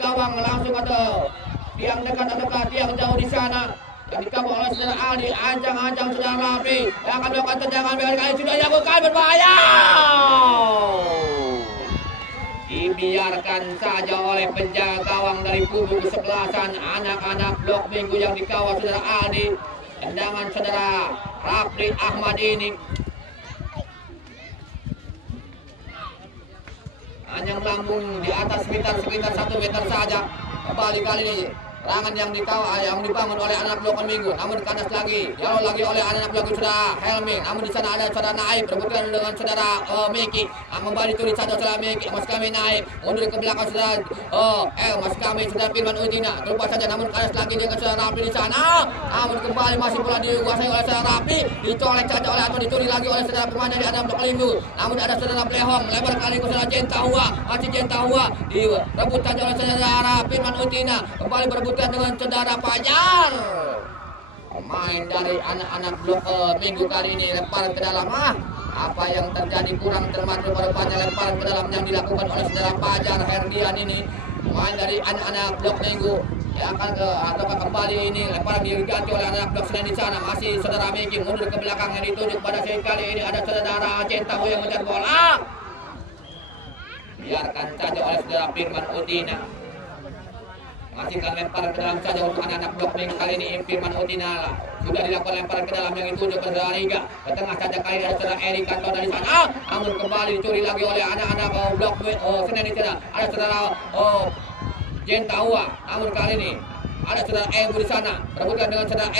gawang langsung atau tiang dekat ataukah tiang jauh di sana. Yang dikabur oleh saudara Aldi, ancang-ancang saudara Rabri yang akan melakukan tendangan bebas kali sudah dilakukan, berbahaya. Dibiarkan saja oleh penjaga gawang dari kubu kesebelasan anak-anak Blok Minggu yang dikawal saudara Aldi. Tendangan saudara Rafli Ahmad ini hanya melambung di atas sekitar 1 meter saja. Kembali kali ini Serangan yang dibangun oleh anak blok Minggu, namun kandas lagi, dialog lagi oleh anak blok saudara Helmi. Namun di sana ada saudara Naib berebutkan dengan saudara Miki. Kembali tulis saja saudara Miki, Mas kami Naib mundur ke belakang saudara Mas kami saudara Firman Udina. Terlupa saja namun kandas lagi dengan saudara Rapi di sana. Namun kembali masih bola dikuasai oleh saudara Rapi, dicolek saja oleh atau dicuri lagi oleh saudara pemain dari anak blok Minggu. Namun ada saudara Blehong lebar kali ke saudara Jentahua, masih Jentahua direbut saja oleh saudara Firman Udina. Kembali berebut dengan saudara Fajar. Pemain dari anak-anak blok Minggu kali ini lemparan ke dalam. Apa yang terjadi kurang cermat pada lemparan ke dalam yang dilakukan oleh saudara Fajar Herdian ini. Pemain dari anak-anak blok Minggu yang akan kembali ini lemparan diganti oleh anak blok Senen di sana. Masih saudara Miki mundur ke belakang yang ditunjuk pada saat kali ini ada saudara Centahu yang mengejar bola. Biarkan saja oleh saudara Firman Udina. Masihkan lemparan ke dalam saja untuk anak-anak blok Minggu kali ini Firman Udina sudah dilakukan lemparan ke dalam yang dituju ke saudara Riga. Ke tengah saja kali ada saudara Eri Kanto dari sana. Namun kembali dicuri lagi oleh anak-anak blok Senen di sana. Ada saudara Jentahua. Namun kali ini ada saudara Ebu di sana. Berebutkan dengan saudara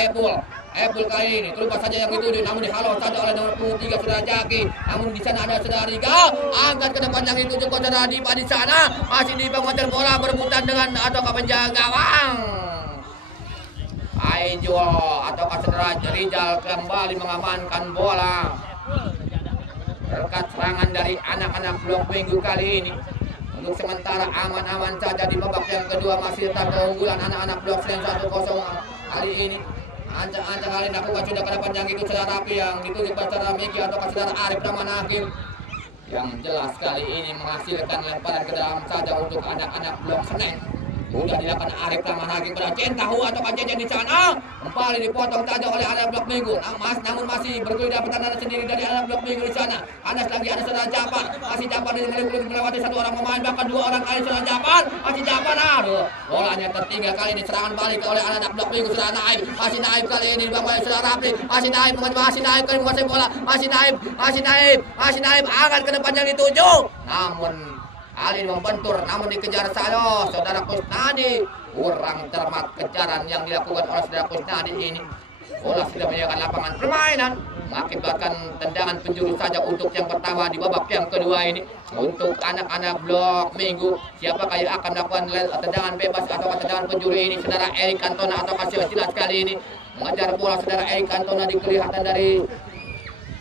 Epul kali ini terlupa saja yang dituju, namun dihalau saja oleh nomor 23 saudara Jaki. Namun di sana ada saudara Riga, angkat ke depan yang dituju ke saudara Dipa di sana. Masih Dipa mengejar bola berebutan dengan atau penjaga gawang. Aijo atau saudara Rizal kembali mengamankan bola. Berkat serangan dari anak-anak blok Minggu kali ini. Untuk sementara aman-aman saja di babak yang kedua masih tetap keunggulan anak-anak blok Senen 1-0 kali ini. Ancang-ancang kali lakukan sudah ke depan yang itu saudara Rapi yang ditunjuk pada saudara Miki atau saudara Arif Rahman Hakim. Yang jelas kali ini menghasilkan lemparan ke dalam saja untuk anak-anak blok Senen. Sudah dilakukan Arif Rahman Hakim pada Centahu atau Jejen di sana. Kembali dipotong saja oleh anak blok Minggu. Namun masih bergulirnya pertahanan sendiri dari anak blok Minggu di sana. Anas lagi ada saudara Japar. Masih Japar melewati satu orang pemain, bahkan dua orang kali saudara Japar. Masih Japar. Aduh, bolanya tertinggal kali ini. Serangan balik oleh anak blok Minggu saudara Naib. Masih Naib kali ini dibangun oleh saudara Rapi. Masih Naib kali menguasai bola. Masih Naib angkat ke depan yang dituju. Namun kali ini membentur, namun dikejar saja saudara Kusnadi. Kurang cermat kejaran yang dilakukan oleh saudara Kusnadi ini. Bola sudah meninggalkan lapangan permainan, mengakibatkan tendangan penjuru saja untuk yang pertama di babak yang kedua ini. Untuk anak-anak blok Minggu, siapakah yang akan melakukan tendangan bebas atau tendangan penjuru ini? Saudara Erik Cantona atau kasih jelas kali ini mengejar bola saudara Erik Cantona kelihatan dari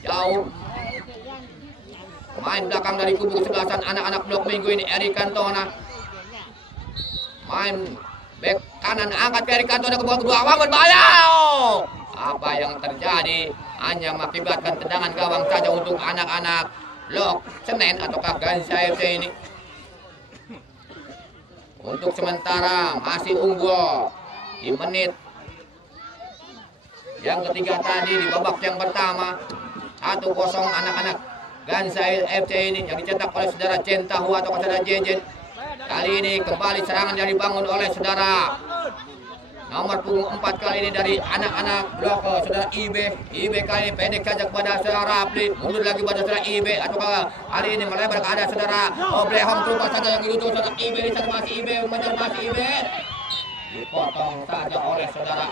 jauh. Main belakang dari kubu kesebelasan anak-anak blok Minggu ini Erik Cantona. Main back kanan angkat ke Erik Cantona ke bawah kedua awang berbahaya. Apa yang terjadi hanya mengakibatkan tendangan gawang saja untuk anak-anak blok Senen atau Gansa FC ini. Untuk sementara masih unggul di menit yang ketiga tadi di babak yang pertama 1-0 anak-anak Gansa FC ini yang dicetak oleh saudara Centahu atau saudara Jejen. Kali ini kembali serangan yang dibangun oleh saudara nomor punggung 4 kali ini dari anak-anak blok saudara IB kali ini pendek saja kepada saudara Rapli, mundur lagi pada saudara IB atau kali ini melebar ke ada saudara Blehong terlupa saja yang diutuh saudara IB di sana masih IB mengejar masih IB dipotong saja oleh saudara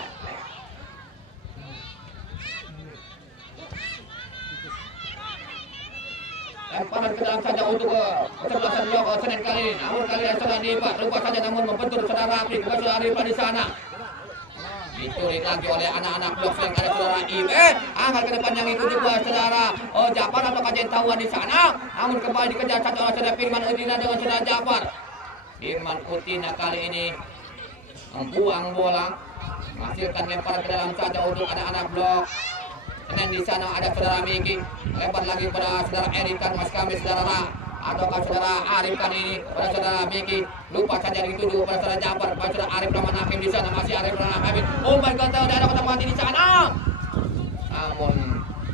lemparan ke dalam saja untuk kesebelasan blok Senen kali ini. Namun kali ini saudara Dipa lupa saja namun membentur saudara Rapli kepada saudara Dipa di sana. Dicuri lagi oleh anak-anak blok Senen ada saudara IB. Angkat ke depan yang itu juga saudara Japar atau kajian tahuan di sana. Namun kembali dikejar saja oleh saudara Firman Udina dengan saudara Japar. Firman Udina kali ini membuang bola, menghasilkan lemparan ke dalam saja untuk anak-anak blok Senen di sana ada saudara Miki. Lempar lagi pada saudara Erikan Mas kami saudara ataukah saudara Arif kan ini pada saudara Miki. Lupa saja dituju pada saudara Japar pada saudara Arif Rahman Hakim di sana masih Arif Rahman Hakim. Umpan ke daerah kotak mati di sana. Namun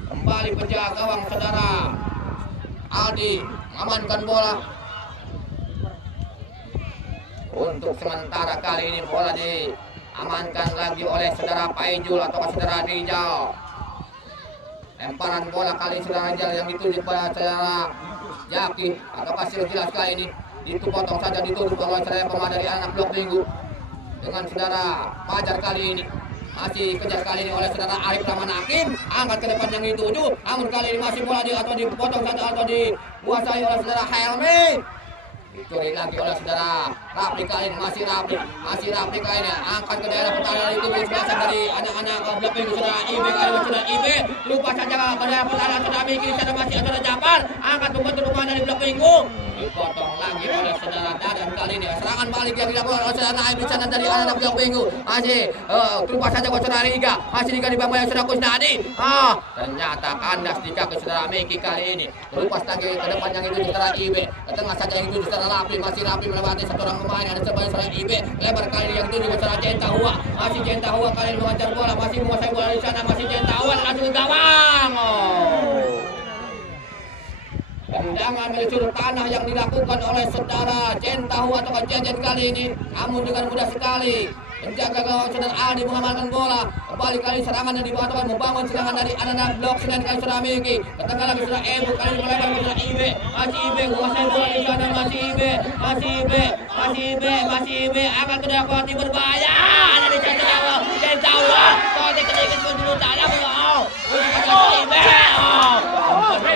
kembali penjaga gawang saudara Aldi mengamankan bola. Untuk sementara kali ini bola diamankan lagi oleh saudara Paijul atau saudara Rijal. Lemparan bola kali saudara Rijal yang dituju pada saudara Jaki atau kasih jelas kali ini ditupotong saja dituju oleh saudara pemain dari anak blok Minggu. dengan saudara Fajar kali ini. Masih kejar kali ini oleh saudara Arif Rahman Hakim. Angkat ke depan yang dituju. Namun kali ini masih bola atau dipotong saja atau dikuasai oleh saudara Helmi. Dicuri lagi oleh saudara Rafli kali ini. Masih Rafli kali ini. Angkat ke daerah pertahanan itu biasa dari anak-anak blok minggu saudara Ibe kali ini. Saudara Ibe lupa saja ke daerah pertahanan saudara Miki. Saudara masih ada Japar. Angkat membentuk rumah dari blok minggu. Dipotong lagi oleh saudara Dadan kali ini. Serangan balik yang dilakukan oleh saudara Naib di sana dari anak blok minggu. Masih lupa saja ke saudara Riga. Masih Riga di bawah yang saudara Kusnadi. Ternyata kandas di kaki saudara Miki kali ini. Lepas lagi ke depan yang itu saudara Ibe. Ke tengah saja yang itu saudara Rapi. Masih Rapi melewati satu orang pemain. Ada sebagai saudara Ibe. Lebar kali ini yang itu juga saudara Jenta Hua. Masih Jenta Hua kali ini mengajar bola. Masih menguasai bola di sana. Masih Jenta Hua langsung ke gawang. Tendangan melusur tanah yang dilakukan oleh saudara Jentahu atau Jejen kali ini. Namun dengan mudah sekali penjaga gawang saudara Aldi mengamankan bola. Kembali kali serangan yang dibawa membangun serangan dari anak blok Senen kali saudara Miki. Ketengah lagi saudara Ebu kali ini melebar ke saudara Ibe. Masih Ibe menguasai bola di sana. Masih Ibe akan ke dalam kuati berbahaya. Ada di sana Jentahu. Kotek sedikit pun dulu tanah. Ibe.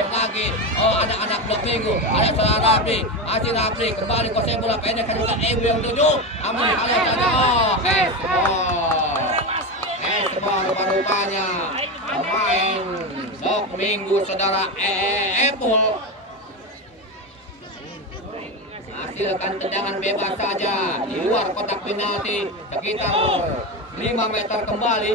Lagi anak-anak blok minggu ada saudara Rafli. Masih Rafli kembali kuasai bola pendek ke saudara Ebu yang tujuh. Namun ada saja Hesbol rupa-rupanya pemain blok minggu saudara Epul hasilkan tendangan bebas saja di luar kotak penalti sekitar 5 meter kembali.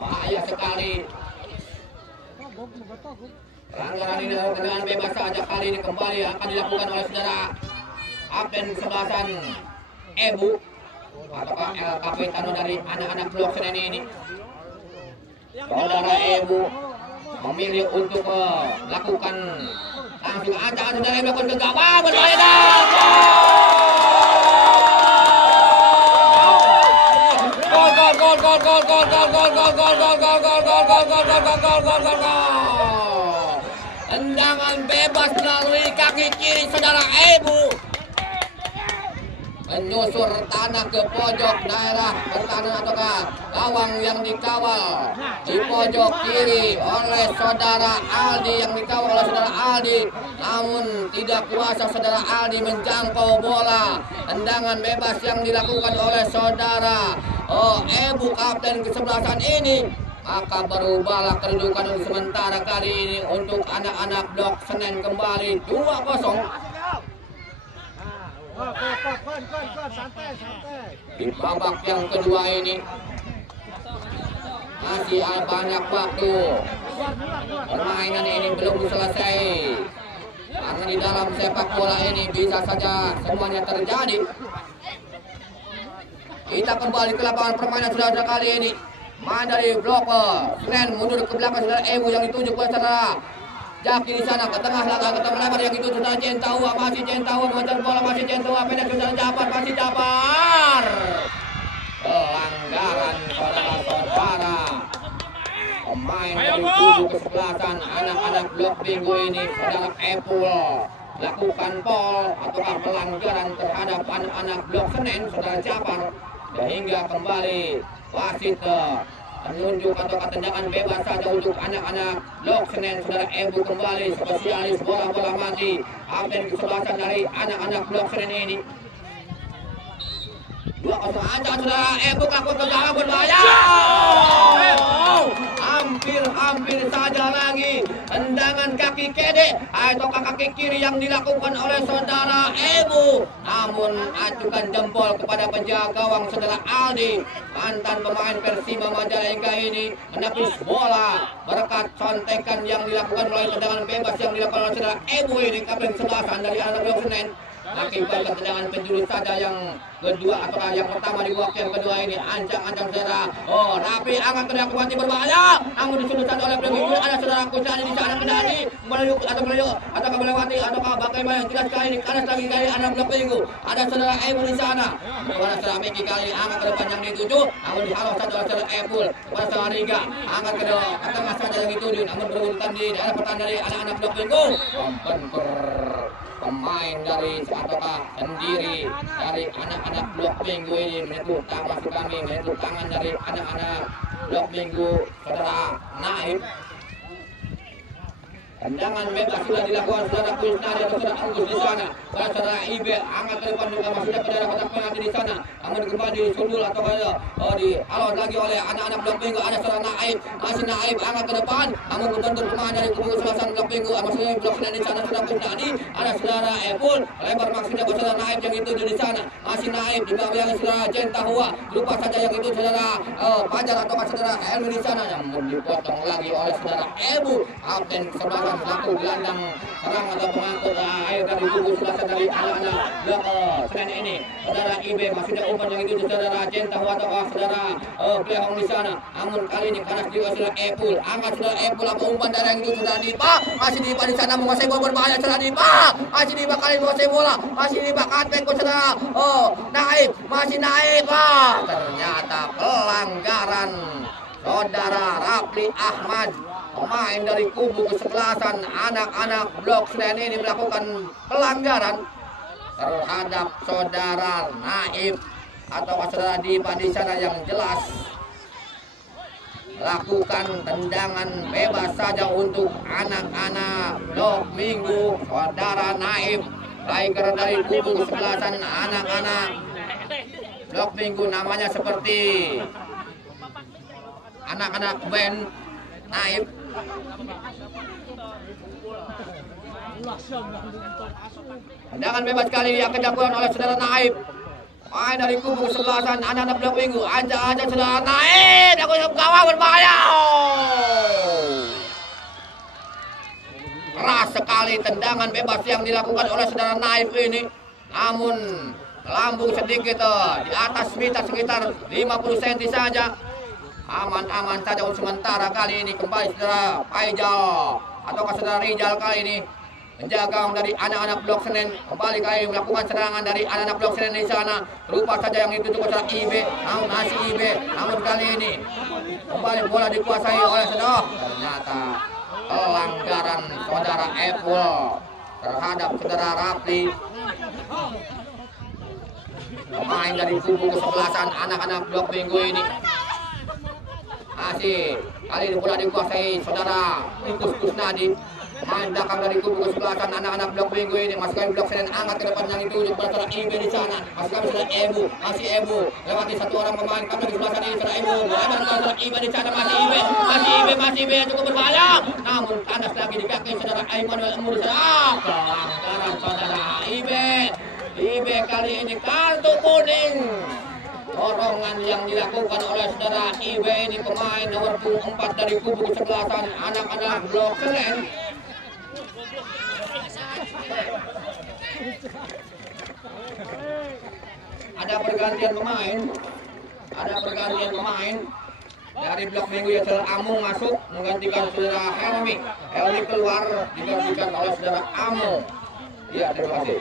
Bahaya sekali. Pelanggaran ini tendangan bebas saja kali ini kembali akan dilakukan oleh saudara Kapten Sebelasan Ebu ataukah El Capitano dari anak-anak blok Senen ini. Saudara Ebu memilih untuk melakukan langsung aja saudara Ebu melakukan ke gawang berbahaya. Tendangan bebas melalui kaki kiri saudara Ebu menyusur tanah ke pojok daerah pertahanan ataukah gawang yang dikawal di pojok kiri oleh saudara Aldi yang dikawal oleh saudara Aldi. Namun tidak kuasa saudara Aldi menjangkau bola. Tendangan bebas yang dilakukan oleh saudara Ebu kapten kesebelasan ini. Maka berubahlah kedudukan untuk sementara kali ini untuk anak-anak blok Senen kembali 2-0. Di babak yang kedua ini masih banyak waktu. Permainan ini belum selesai. Karena di dalam sepak bola ini bisa saja semuanya terjadi. Kita kembali ke lapangan permainan saudara kali ini. Main dari blok Senen mundur ke belakang saudara Ebu yang dituju ke saudara Jaki di sana ke tengah laga ketemu lebar yang itu saudara Jentawa. Masih Jentawa mengejar bola. Masih Jentawa pendek saudara Japar. Masih Japar. Pelanggaran saudara-saudara pemain dari tujuh kesebelasan anak-anak blok minggu ini saudara Epul lakukan foul ataukah pelanggaran terhadap anak-anak blok Senen saudara Japar sehingga kembali wasit menunjuk atau tendangan bebas saja untuk anak-anak blok Senen saudara Ebu kembali spesialis bola-bola mati kapten kesebelasan dari anak-anak blok Senen ini. 2-0 aja saudara Ebu lakukan ke gawang berbahaya. Hampir saja lagi tendangan kaki kede atau kaki kiri yang dilakukan oleh saudara Ebu. Namun acukan jempol kepada penjaga gawang saudara Aldi. Mantan pemain Persima Majalengka ini menepis bola berkat contekan yang dilakukan oleh tendangan bebas yang dilakukan oleh saudara Ebu ini kapten sebelasan dari anak blok Senen. Akibat tendangan penjuru saja yang kedua atau yang pertama di babak yang kedua ini ancang-ancang saudara Rapi akan terlihat kuati berbahaya. Namun disudutkan oleh pelenggu ada saudara Kusani di sana kendali atau melewati atau bagaimana jelas kali ini kanan lagi kali anak blok minggu. Ada saudara Ebul di sana. Kepada saudara Miki kali ini angkat ke depan yang dituju, namun dihalau saja oleh saudara Ebul. Kepada saudara Riga angkat ke tengah saja yang dituju, namun berurutan di daerah pertahanan dari anak-anak blok minggu. Membentur pemain dari ataukah sendiri dari anak-anak blok minggu ini menyentuh tangan dari anak-anak blok minggu saudara Naib. Tendangan bebas sudah dilakukan saudara Kusnadi atau saudara Agus di sana. Saudara Ibe angkat ke depan juga masih ada daerah kotak penalti di sana. Namun kembali disundul atau dialon lagi oleh anak-anak blok minggu. Ada saudara Naib, masih Naib angkat ke depan. Namun membentur pemain dari kubu selatan blok minggu. Maksudnya blok Senin di sana saudara Kusnadi. Ada saudara Epul lebar maksudnya ke saudara Naib yang itu di sana. Masih Naib juga yang saudara Jentahua. Lupa saja yang itu saudara Fajar atau saudara Elmi di sana. Namun dipotong lagi oleh saudara Ebu. Kapten sebelah selaku gelandang serang atau pengangkut air dari kubu selatan dari anak-anak blok Senin ini. Saudara Ibe masih ada umpan yang itu saudara Jentahua atau saudara Plehong di sana. Namun kali ini panas juga saudara Epul. Angkat saudara Epul apa umpan dari yang itu saudara Dipa. Masih Dipa di sana menguasai bola berbahaya saudara Dipa. Masih Dipa kali menguasai bola. Masih Dipa kanteng ke saudara Naib. Masih Naib. Ternyata pelanggaran saudara Rapli Ahmad. Pemain dari kubu kesebelasan anak-anak blok Senin ini melakukan pelanggaran terhadap saudara Naib atau saudara Dipa di sana yang jelas lakukan tendangan bebas saja untuk anak-anak blok minggu saudara Naib. Striker dari kubu kesebelasan anak-anak blok minggu namanya seperti anak-anak band Naib. Tendangan bebas kali yang dilakukan oleh saudara Naib. Main dari kubu kesebelasan anak-anak blok minggu. Aja saudara Naib. Aku gawang berbahaya. Keras sekali tendangan bebas yang dilakukan oleh saudara Naib ini. Namun lambung sedikit di atas mita sekitar 50 cm saja. Aman-aman saja untuk sementara kali ini. Kembali saudara Faijal atau saudara Rijal kali ini menjaga dari anak-anak blok Senin. Kembali kali melakukan serangan dari anak-anak blok Senin di sana. Rupa saja yang itu saudara Ibe. Namun masih Ibe. Namun kali ini kembali bola dikuasai oleh saudara. Ternyata pelanggaran saudara Epul terhadap saudara Rapli. Pemain dari kubu kesebelasan anak-anak blok minggu ini. Masih kali ini bola dikuasai saudara Kusnadi. Main belakang dari kubu kesebelasan anak-anak blok minggu ini. Masih kami blok Senin angkat ke depan yang dituju kepada saudara Ibe di sana. Masih kami saudara Ebu. Masih Ebu lewati satu orang pemain kami dari sebelah sana ini saudara Ebu. Lebar saudara Ibe di sana. Masih Ibe yang cukup berbahaya. Namun panas lagi di kaki saudara Aimanul Emur di sana. Pelanggaran saudara Ibe. Ibe kali ini kartu kuning. Dorongan yang dilakukan oleh saudara Ibe ini pemain nomor 4 dari kubu kesebelasan anak-anak blok Senin. Ada pergantian pemain dari blok minggu ya saudara Amung masuk menggantikan saudara Helmi. Helmi keluar digantikan oleh saudara Amung. Iya, terima kasih.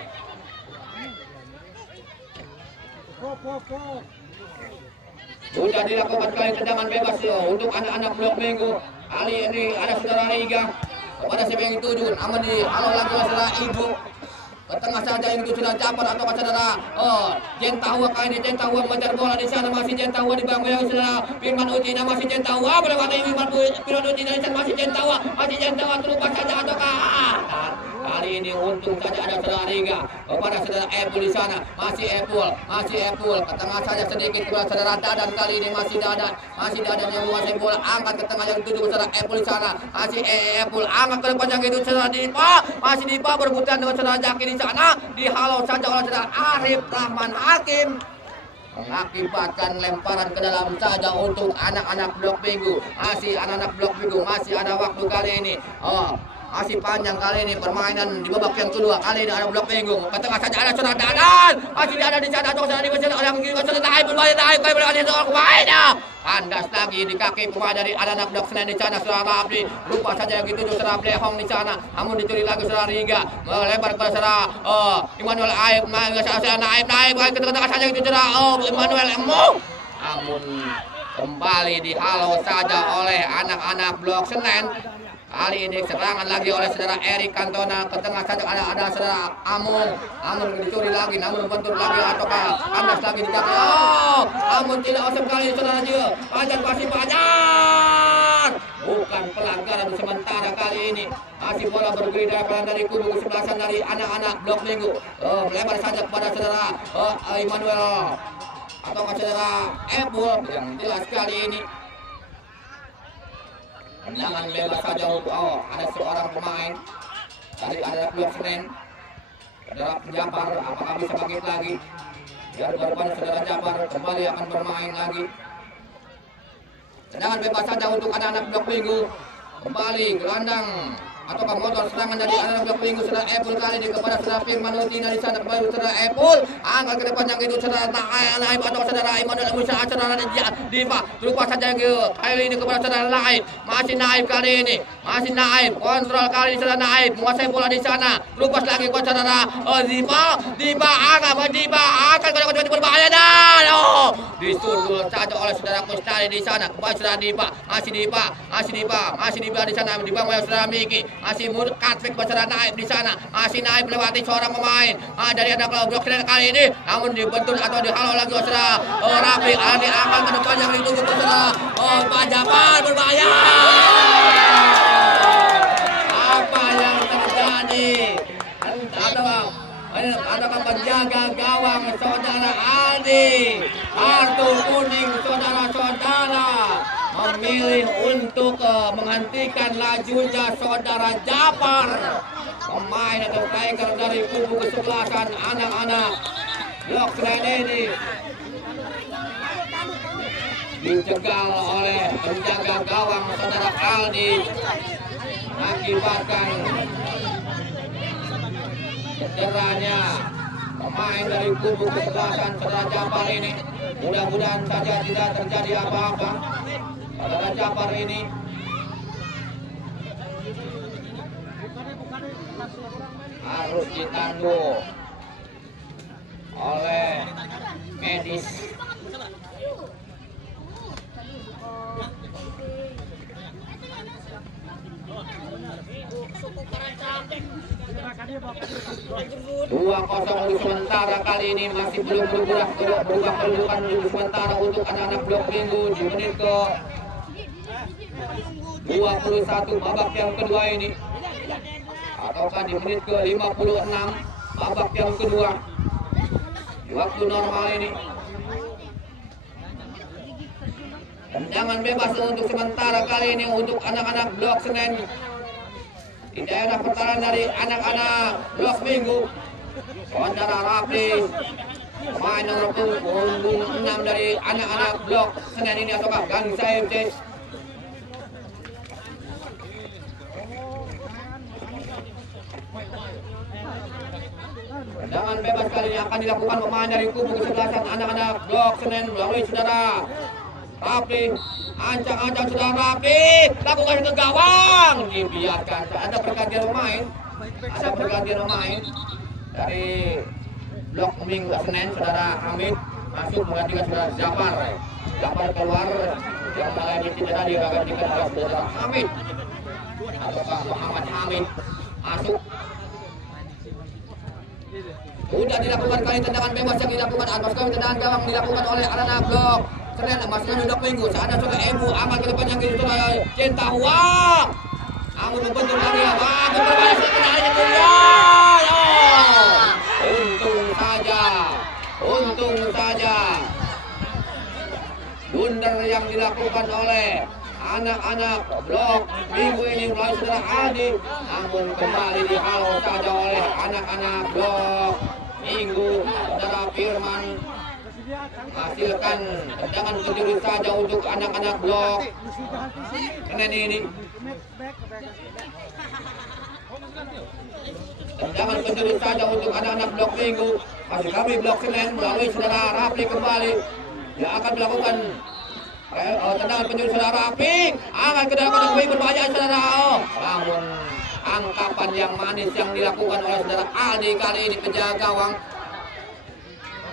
Sudah dilakukan kali tendangan bebas untuk anak-anak blok minggu. Kali ini ada saudara Riga kepada siapa yang dituju. Namun dihalau lagi oleh saudara Ibu. Ke tengah saja yang itu sudah Japar atau saudara Jentahua. Kali ini Jentahua mengejar bola di sana. Masih Jentahua di bangku yang saudara Firman Utina. Masih Jentahua melewati Firman Utina di sana. Masih Jentahua terlupa saja ataukah kali ini untung saja ada saudara Riga kepada saudara Epul di sana. Masih Epul ke tengah saja sedikit kepada saudara Dadan. Kali ini masih Dadan yang menguasai bola angkat ke tengah yang dituju saudara Epul di sana. Masih Epul angkat ke depan yang itu saudara Dipa. Masih Dipa berebutan dengan saudara Jaki di sana. Dihalau saja oleh saudara Arif Rahman Hakim mengakibatkan lemparan ke dalam saja untuk anak-anak blok minggu. Masih anak-anak blok minggu masih ada waktu kali ini. Masih panjang kali ini permainan di babak yang kedua. Kali ini ada blok minggu. Ke tengah saja ada saudara Dadan. Masih ada di sana. Saudara di sana. Orang yang saudara Naib berbahaya. Naib kali berani soal pemainnya. Kandas lagi di kaki pemain dari anak blok Senen di sana. Saudara Rapli lupa saja yang dituju saudara Blehong di sana. Namun dicuri lagi saudara Riga melebar kepada saudara Immanuel Aib. Naib ke tengah saja itu saudara Immanuel Emong. Namun kembali dihalau saja oleh anak-anak blok Senen. Kali ini serangan lagi oleh saudara Erik Cantona. Ke tengah saja ada saudara Amung. Amung dicuri lagi, namun bentur lagi ataukah kandas lagi di kaki. Amung tidak awesome kali saudara juga. Panjang masih panjang. Bukan pelanggaran sementara kali ini. Masih bola bergerak dari kubu kesebelasan dari anak-anak blok Minggu. Melebar saja kepada saudara Immanuel atau saudara Ebul yang jelas kali ini. Tendangan bebas saja untuk ada seorang pemain dari ada blok Senen. Saudara Japar apakah bisa bangkit lagi? Biar depan saudara Japar kembali akan bermain lagi. Tendangan bebas saja untuk anak-anak blok Minggu. Kembali gelandang ataukah motor serangan dari anak blok Minggu saudara Epul kali ini kepada saudara Firman Lutina di sana kembali saudara Epul angkat ke depan yang itu saudara Naib atau saudara Immanuel Musa saudara Diva lupa saja kali ini kepada saudara Naib masih Naib kali ini masih Naib kontrol kali ini saudara Naib menguasai bola di sana lupa lagi kepada saudara Diva akan ke berbahaya dan disundul saja oleh saudara Kustari di sana kembali saudara Diva masih Diva di sana dibangun oleh saudara Miki. Masih cut back saudara Naib di sana. Masih Naib melewati seorang pemain dari anak blok Senen kali ini. Namun dibentur atau dihalau lagi saudara Rafi. Diangkat ke depan yang ditunggu saudara Pak Japar berbahaya. Apa yang terjadi? Ataukah penjaga gawang saudara Adi kartu kuning saudara-saudara memilih untuk menghentikan lajunya saudara Japar, pemain atau striker dari kubu kesebelasan anak-anak blok Senen ini dicegal oleh penjaga gawang saudara Aldi mengakibatkan cederanya pemain dari kubu kesebelasan saudara Japar ini. Mudah-mudahan saja tidak terjadi apa-apa. Saudara Japar ini harus ditandu oleh medis. Dua kosong untuk sementara kali ini masih belum berubah kedudukan untuk sementara untuk anak-anak blok Minggu di menit ke 21 babak yang kedua ini ataukah di menit ke 56 babak yang kedua di waktu normal ini. Tendangan bebas untuk sementara kali ini untuk anak-anak blok Senen di daerah pertahanan dari anak-anak blok Minggu. Saudara Rafi pemain nomor 6 dari anak-anak blok Senen ini ataukah Gangsa FC. Tendangan bebas kali ini akan dilakukan pemain dari kubu kesebelasan anak-anak blok Senen melalui saudara Rafi. Ancang-ancang saudara Rafi lakukan ke gawang, dibiarkan. Ada pergantian pemain dari blok Minggu Senen saudara Hamid masuk menggantikan saudara Japar keluar yang mengalami cedera digantikan oleh saudara Hamid ataukah Muhammad Hamid masuk. Sudah dilakukan kali tendangan bebas yang dilakukan tendangan gawang dilakukan oleh anak blok Senen masih blok Minggu. Sana saudara Ebu aman ke depan yang gitu saudara Cinta Wah. Namun membentur lagi berbahaya sebenarnya keluar. Untung saja blunder yang dilakukan oleh anak-anak blok Minggu ini melalui saudara Adi, namun kembali dihalau saja oleh anak-anak blok Minggu. Saudara Firman hasilkan tendangan kejuri saja untuk anak-anak blok Senen ini. Tendangan kejuri saja untuk anak-anak blok Minggu. Masih kami blok Senen melalui saudara Rafli kembali yang akan melakukan Tendangan penjuru saudara Ping. Angkat ke dalam kotak Ping berbahaya saudara. Namun angkapan yang manis yang dilakukan oleh saudara Aldi kali ini penjaga gawang.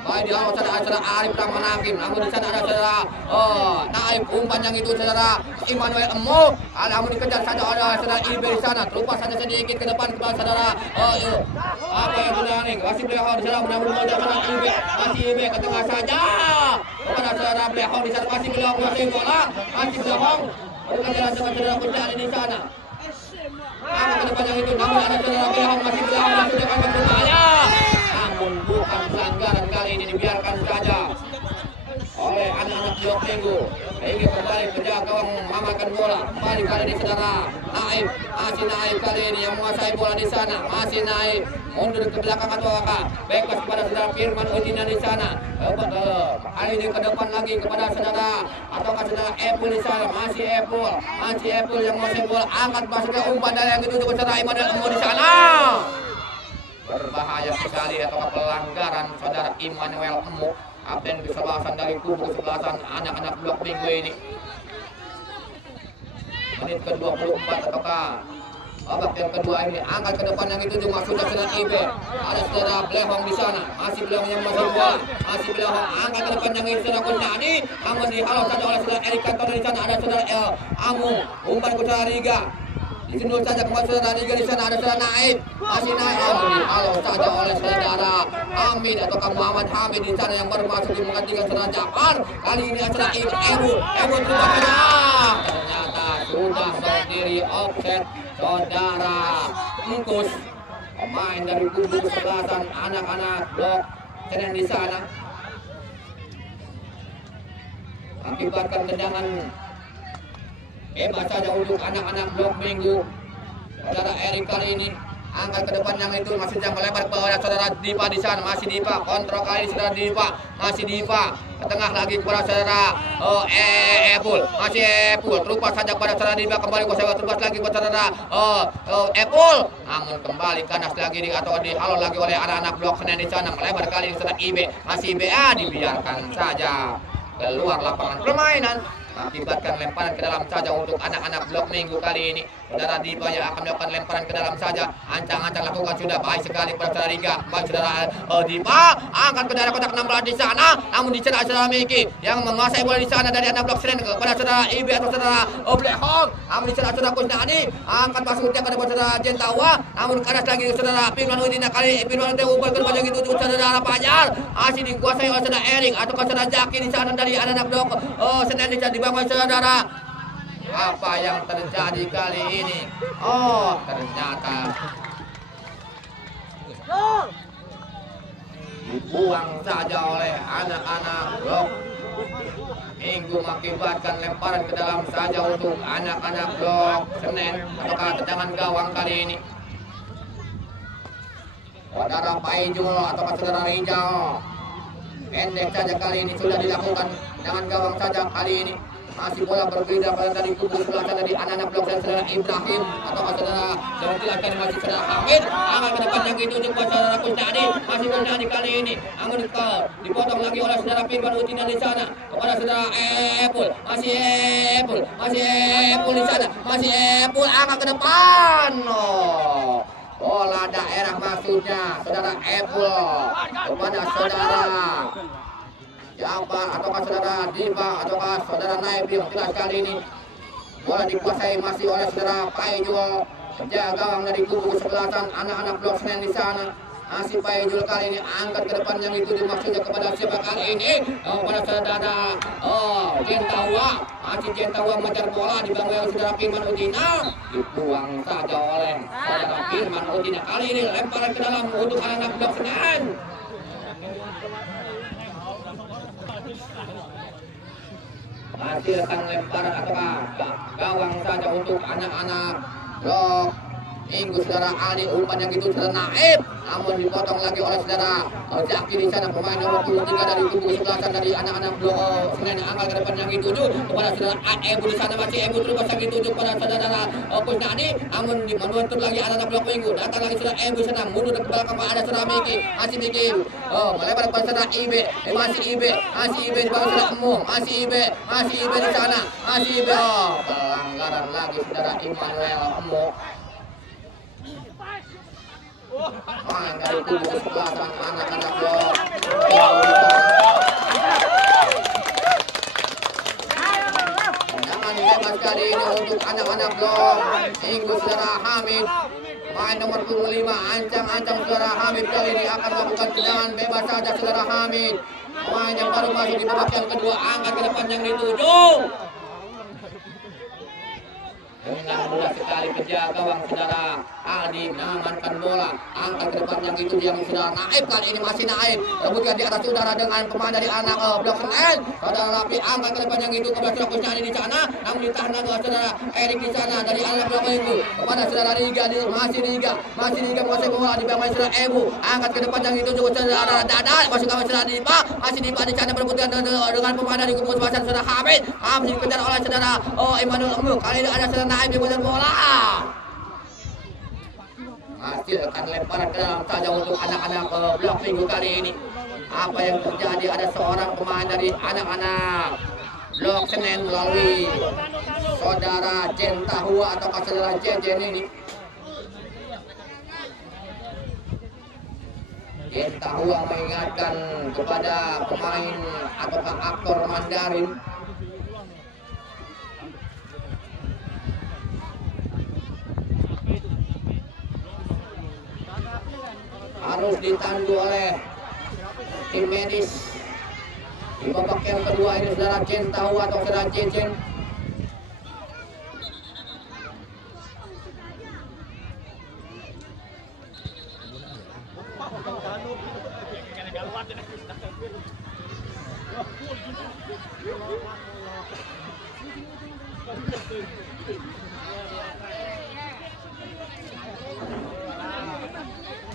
Baik di awal saudara Arif Rahmanakim. Namun di sana ada saudara Naif umpan yang itu saudara Immanuel Emo. Namun dikejar saja oleh saudara Ibe di sana. Terlupa saja sedikit ke depan kepada saudara apa yang sudah nih. Masih Blehong di sana namun saudara Ibe. Masih Ibe ke tengah saja. Kepada saudara Blehong di sana masih Blehong masih bola. Masih Blehong. Berkejar dengan saudara Kurniadi di sana. Angkat ke depan yang itu namun ada saudara Blehong masih Blehong dan sudah akan berbahaya. Namun bukan pelanggaran kali ini dibiarkan saja oleh anak-anak Blok Minggu. Ingin kembali penjaga gawang memakan bola. Kembali kali ini saudara Naif. Masih Naif kali ini yang menguasai bola di sana. Masih Naif mundur ke belakang atau apa? Bebas kepada saudara Firman Udina di sana. Kali ini ke depan lagi kepada saudara ataukah saudara Epul di sana. Masih Epul yang menguasai bola. Angkat masuk ke umpan dari yang itu saudara Immanuel Emo di sana. Berbahaya sekali atau pelanggaran saudara Immanuel Emo. Absen kesebelasan dari kubu kesebelasan anak-anak Blok Minggu ini. Menit ke-24 ataukah babak yang kedua ini. Angkat ke depan yang itu cuma sudah saudara Ibe. Ada saudara Blehong di sana. Masih Blehong yang masih bola. Masih Blehong angkat ke depan yang itu saudara Kurniadi. Namun dihalau saja oleh saudara Erik Kantor di sana. Ada saudara Amu. Umpan ke saudara Riga. Disundul saja kepada saudara Riga di sana. Ada saudara Naib. Masih Naib. Dihalau saja oleh saudara Hamid atau Muhammad Hamid di sana yang baru masuk menggantikan saudara Jafar. Kali ini saudara Ebu terima saja. Ternyata sudah berdiri offset saudara Mungkus. Pemain dari kubu kesebelasan anak-anak Blok Senen di sana. Akibatkan tendangan bebas saja untuk anak-anak Blok Minggu. Saudara Erik kali ini angkat ke depan yang itu masih jam melebar ke bawah saudara Dipa di sana. Masih Dipa kontrol kali saudara Dipa. Masih Dipa ke tengah lagi kepada saudara Epul. Masih Epul terlupa saja kepada saudara Dipa. Kembali ke saudara terlupa lagi kepada saudara Epul. Namun kembali kandas lagi atau dihalau lagi oleh anak-anak Blok Senen di sana. Melebar kali saudara Ibe. Masih Ibe dibiarkan saja keluar lapangan permainan. Akibatkan lemparan ke dalam saja untuk anak-anak Blok Minggu kali ini. Saudara Dipa yang akan melakukan lemparan ke dalam saja. Ancang-ancang lakukan sudah baik sekali pada saudara Riga. Baik saudara Dipa angkat ke daerah kotak 16 di sana. Namun di sana saudara Miki yang menguasai bola di sana dari anak Blok Senen kepada saudara Ibe atau saudara Blehong. Namun di sana saudara Kusnadi angkat masuknya kepada saudara Jentawa. Namun kanas lagi saudara Firman Udina kali Firman Udina ubah ke banyak itu saudara Pajar. Masih dikuasai oleh saudara Erik atau saudara Jaki di sana dari anak Blok Senen di sana dibangun saudara. Apa yang terjadi kali ini? Oh, ternyata dibuang saja oleh anak-anak Blok Minggu mengakibatkan lemparan ke dalam saja untuk anak-anak Blok Senen ataukah tendangan gawang kali ini. Saudara Paijul atau saudara Rijal pendek saja kali ini sudah dilakukan dengan gawang saja kali ini. Masih bola berbeda pada dari kubu sebelah dari anak-anak Blok dan saudara Ibrahim atau saudara jelaskan masih saudara Hamid. Angkat ke depan yang itu untuk saudara Kusnadi. Masih Kusnadi kali ini. Namun dipotong lagi oleh saudara Firman Udina di sana kepada saudara Epul. Masih Epul di sana. Masih Epul angkat ke depan. Bola daerah maksudnya saudara Epul kepada saudara Jafar ataukah saudara Dipa ataukah saudara Naib yang jelas kali ini bola dikuasai masih oleh saudara Paijul penjaga gawang dari kubu kesebelasan anak-anak Blok Senen di sana. Masih Paijul kali ini angkat ke depan yang itu dimaksudnya kepada siapa kali ini kepada saudara Jentawa. Masih Jentawa mengejar bola dibangun oleh saudara Firman Udina, dibuang saja oleh saudara Firman Udina. Kali ini lemparan ke dalam untuk anak-anak Blok Senen. Hasilkan lemparan ataukah gawang saja untuk anak-anak Blok Minggu saudara Aldi, umpan yang itu saudara Naib, namun dipotong lagi oleh saudara Zaki di sana. Pemain nomor 23 dari kubu sebelasan dari anak-anak Blok Senen angkat ke depan yang dituju kepada saudara Ebu di sana, masih Ebu terus yang dituju kepada saudara Kusnadi, namun menuntut lagi anak-anak Blok Minggu. Datang lagi saudara Ebu sana, mundur ke belakang, ada saudara Miki, masih Miki, melebar kepada saudara Ibe, masih Ibe di bawah saudara Emu, masih Ibe di sana, masih Ibe. Pelanggaran lagi saudara Immanuel Emu. Main dari kubu sebelasan anak-anak Blok. Tendangan bebas kali ini untuk anak-anak Blok Minggu saudara Hamid. Main nomor 25, ancang-ancang saudara Hamid kali ini akan melakukan tendangan bebas saja saudara Hamid. Pemain yang baru masuk di babak yang kedua, angkat ke depan yang dituju. Dengan mudah sekali kejar gawang saudara Aldi mengamankan bola, angkat ke depan yang itu dia saudara Naib, kali ini masih Naib, rebutkan di atas udara dengan pemain dari anak Blok Senen. Saudara Rapi angkat ke depan yang itu kepada saudara Kusnadi di sana, namun ditahan oleh saudara Erik di sana dari anak Blok Minggu kepada saudara Riga, masih Riga menguasai bola di bawah saudara Ebu, angkat ke depan yang itu juga saudara Dada, masih kawan saudara Dipa, masih Dipa di sana berebutkan dengan pemain dari kubu sebelah saudara Hamid dikejar oleh saudara Immanuel Emu, kali ini ada saudara Naib di bagian bola. Hasilkan lemparan ke dalam saja untuk anak-anak Blok Minggu kali ini. Apa yang terjadi, ada seorang pemain dari anak-anak Blok Senen melalui saudara Jen Tahua atau saudara Jen ini. Jen Tahua mengingatkan kepada pemain atau aktor Mandarin harus ditandu oleh tim medis. Di babak yang kedua ini saudara Jen tahu atau saudara Jen.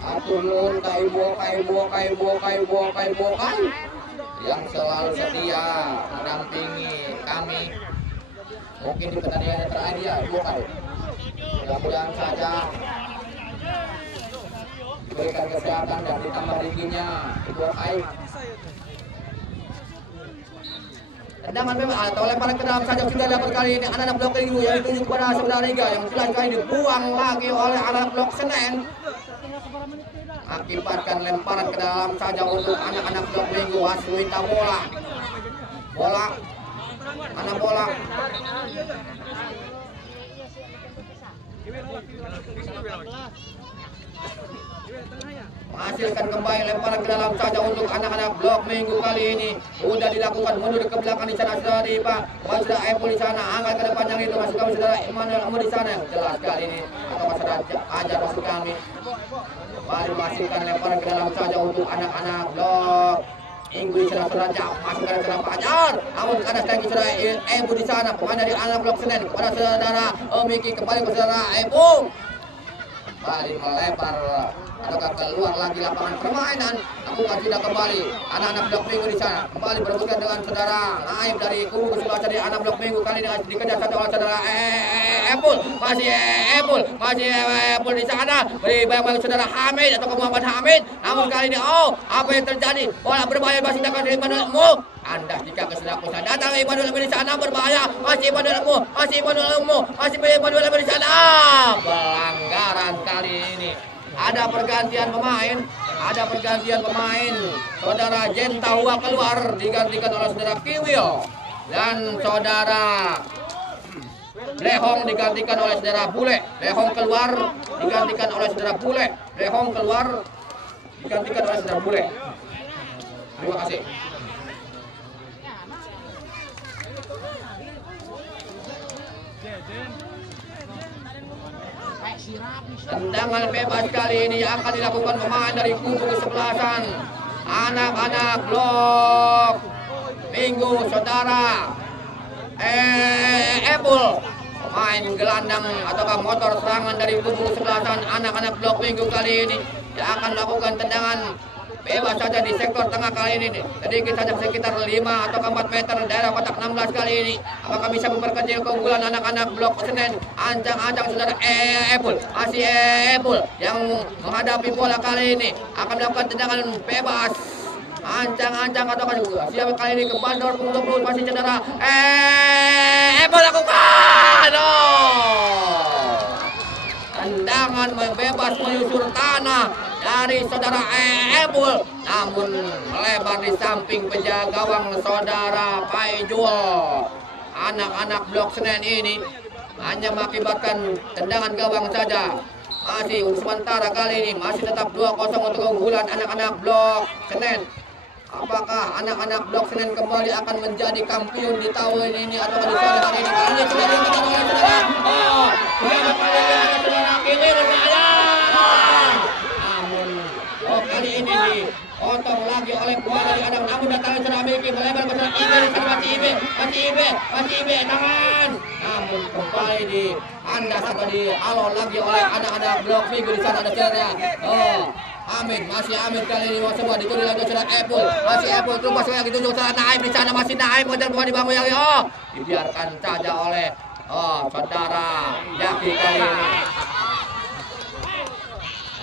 Atunun kaibo kan yang selalu setia mendampingi kami. Mungkin di pertandingan terakhir ya bukan. Mudah-mudahan saja diberikan kesehatan dan ditambah tingginya Ibu Kai. Tendangan memang atau lemparan ke dalam saja sudah dapat kali ini anak-anak Blok Minggu yang dituju kepada saudara Riga, yang jelas kali dibuang lagi oleh anak Blok Senen. Akibatkan lemparan ke dalam saja untuk anak-anak Blok Minggu. Haswita bola mana bola menghasilkan kembali lemparan ke dalam saja untuk anak-anak Blok Minggu kali ini. Sudah dilakukan mundur ke belakang di sana saudara Dipa, saudara Epul di sana, angkat ke depan yang itu masuk kami saudara Immanuel Emu di sana. Jelas kali ini atau saudara Ajar masuk kami. Mari masukkan lemparan ke dalam saja untuk anak-anak Blok Minggu di sana saudara Jauh, masukkan ke dalam Ajar. Namun ke atas lagi saudara Ebu di sana, pemain dari anak Blok Senen kepada saudara Miki, kembali ke saudara Ebu. Kembali melebar ataukah keluar lagi lapangan permainan, namun tidak kembali anak-anak Blok Minggu di sana kembali berebutkan dengan saudara Naib dari kubu sebelah dari anak Blok Minggu, kali ini dikejar saja oleh saudara Epul, masih Epul di sana beri bayang saudara Hamid atau Muhammad Hamid, namun kali ini apa yang terjadi, bola berbahaya masih dapat dari Immanuel Emu. Andas jika keselapun datang Immanuel Emu di sana, berbahaya masih Immanuel Emu di sana. Pelanggaran kali ini. Ada pergantian pemain. Saudara Jen Tahua keluar digantikan oleh saudara Kiwil, dan saudara Lehong digantikan oleh saudara Bule. Lehong keluar digantikan oleh saudara Bule. Terima kasih. Tendangan bebas kali ini akan dilakukan pemain dari kubu kesebelasan anak-anak Blok Minggu saudara Epul. main gelandang ataukah motor serangan dari kubu sebelah sana anak-anak blok Minggu kali ini yang akan melakukan tendangan bebas saja di sektor tengah kali ini. Sedikit saja sekitar 5 atau 4 meter daerah kotak 16 kali ini. Apakah bisa memperkecil keunggulan anak-anak blok Senen? Ancang-ancang saudara Epul. Masih Epul yang menghadapi bola kali ini. Akan melakukan tendangan bebas. Ancang-ancang atau siapa kali ini ke bandor untuk masih saudara Epul lakukan. Tendangan bebas menyusur tanah dari saudara Epul, namun melebar di samping penjaga gawang saudara Paijul. Anak-anak blok Senen ini hanya mengakibatkan tendangan gawang saja. Masih untuk sementara kali ini masih tetap 2-0 untuk keunggulan anak-anak blok Senen. Apakah anak-anak blok Senen kembali akan menjadi kampiun di tahun ini atau di sore hari ini? Kali ini sudah dikatakan oleh saudara. Berapa kali ini saudara kini bermain. Namun kali ini dipotong lagi oleh bola dari anak. Namun datang saudara Miki melebar ke saudara Ibe. Masih Ibe tangan. Namun kembali di andas atau dialon lagi oleh anak-anak blok Minggu di sana ada saudara. Amin, masih Amin kali ini semua dituju lagi saudara Epul. Masih Epul terus masih lagi dituju saudara Naim di sana masih Naim kejar bola dibangun lagi. Dibiarkan saja oleh saudara Yaki kali ini.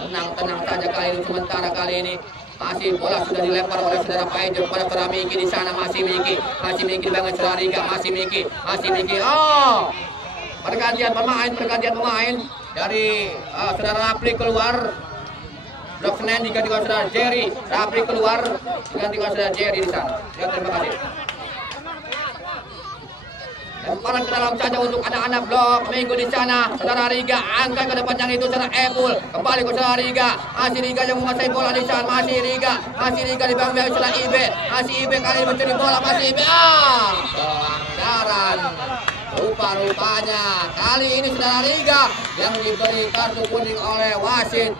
Tenang saja kali ini sementara kali ini. Masih bola sudah dilempar oleh saudara Paijul kepada saudara Miki di sana masih Miki dibangun saudara Riga masih Miki. Pergantian pemain dari saudara Rapli keluar. Blok Senen digantikan saudara Jerry, Rapli keluar digantikan saudara Jerry di sana. Ya, terima kasih. Lemparan ke dalam saja untuk anak-anak blok Minggu di sana. Saudara Riga angkat ke depan yang itu saudara Epul. Kembali ke saudara Riga. Masih Riga yang menguasai bola di sana. Masih Riga dibangun dari saudara Ibe. Masih Ibe kali ini mencuri bola. Masih Ibe. Pelanggaran. Rupa-rupanya kali ini saudara Riga yang diberi kartu kuning oleh wasit.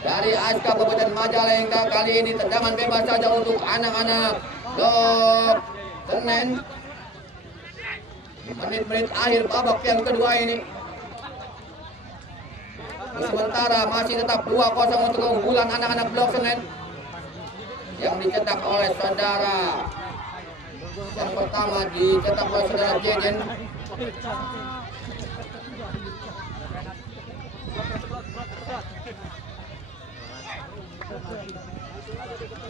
Dari ASK Kabupaten Majalengka kali ini tendangan bebas saja untuk anak-anak blok Senen. Menit-menit akhir babak yang kedua ini. Sementara masih tetap 2-0 untuk keunggulan anak-anak blok Senen yang dicetak oleh saudara. Yang pertama dicetak oleh saudara Jejen.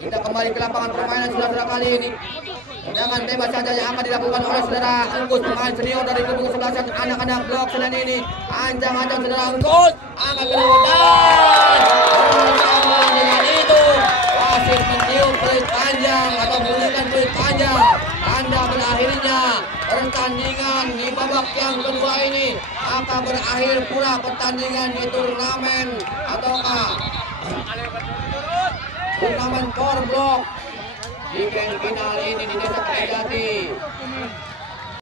Kita kembali ke lapangan permainan saudara kali ini. Tendangan bebas saja yang akan dilakukan oleh saudara Engkus, pemain senior dari kubu kesebelasan anak-anak blok Senen ini. Ancang-ancang saudara Engkus angkat kedua dan dengan itu wasit meniup peluit panjang atau memberikan peluit panjang. Tanda berakhirnya pertandingan di babak yang kedua ini akan berakhir pula pertandingan di turnamen ataukah turnamen core block di grand final ini di Desa Kejati.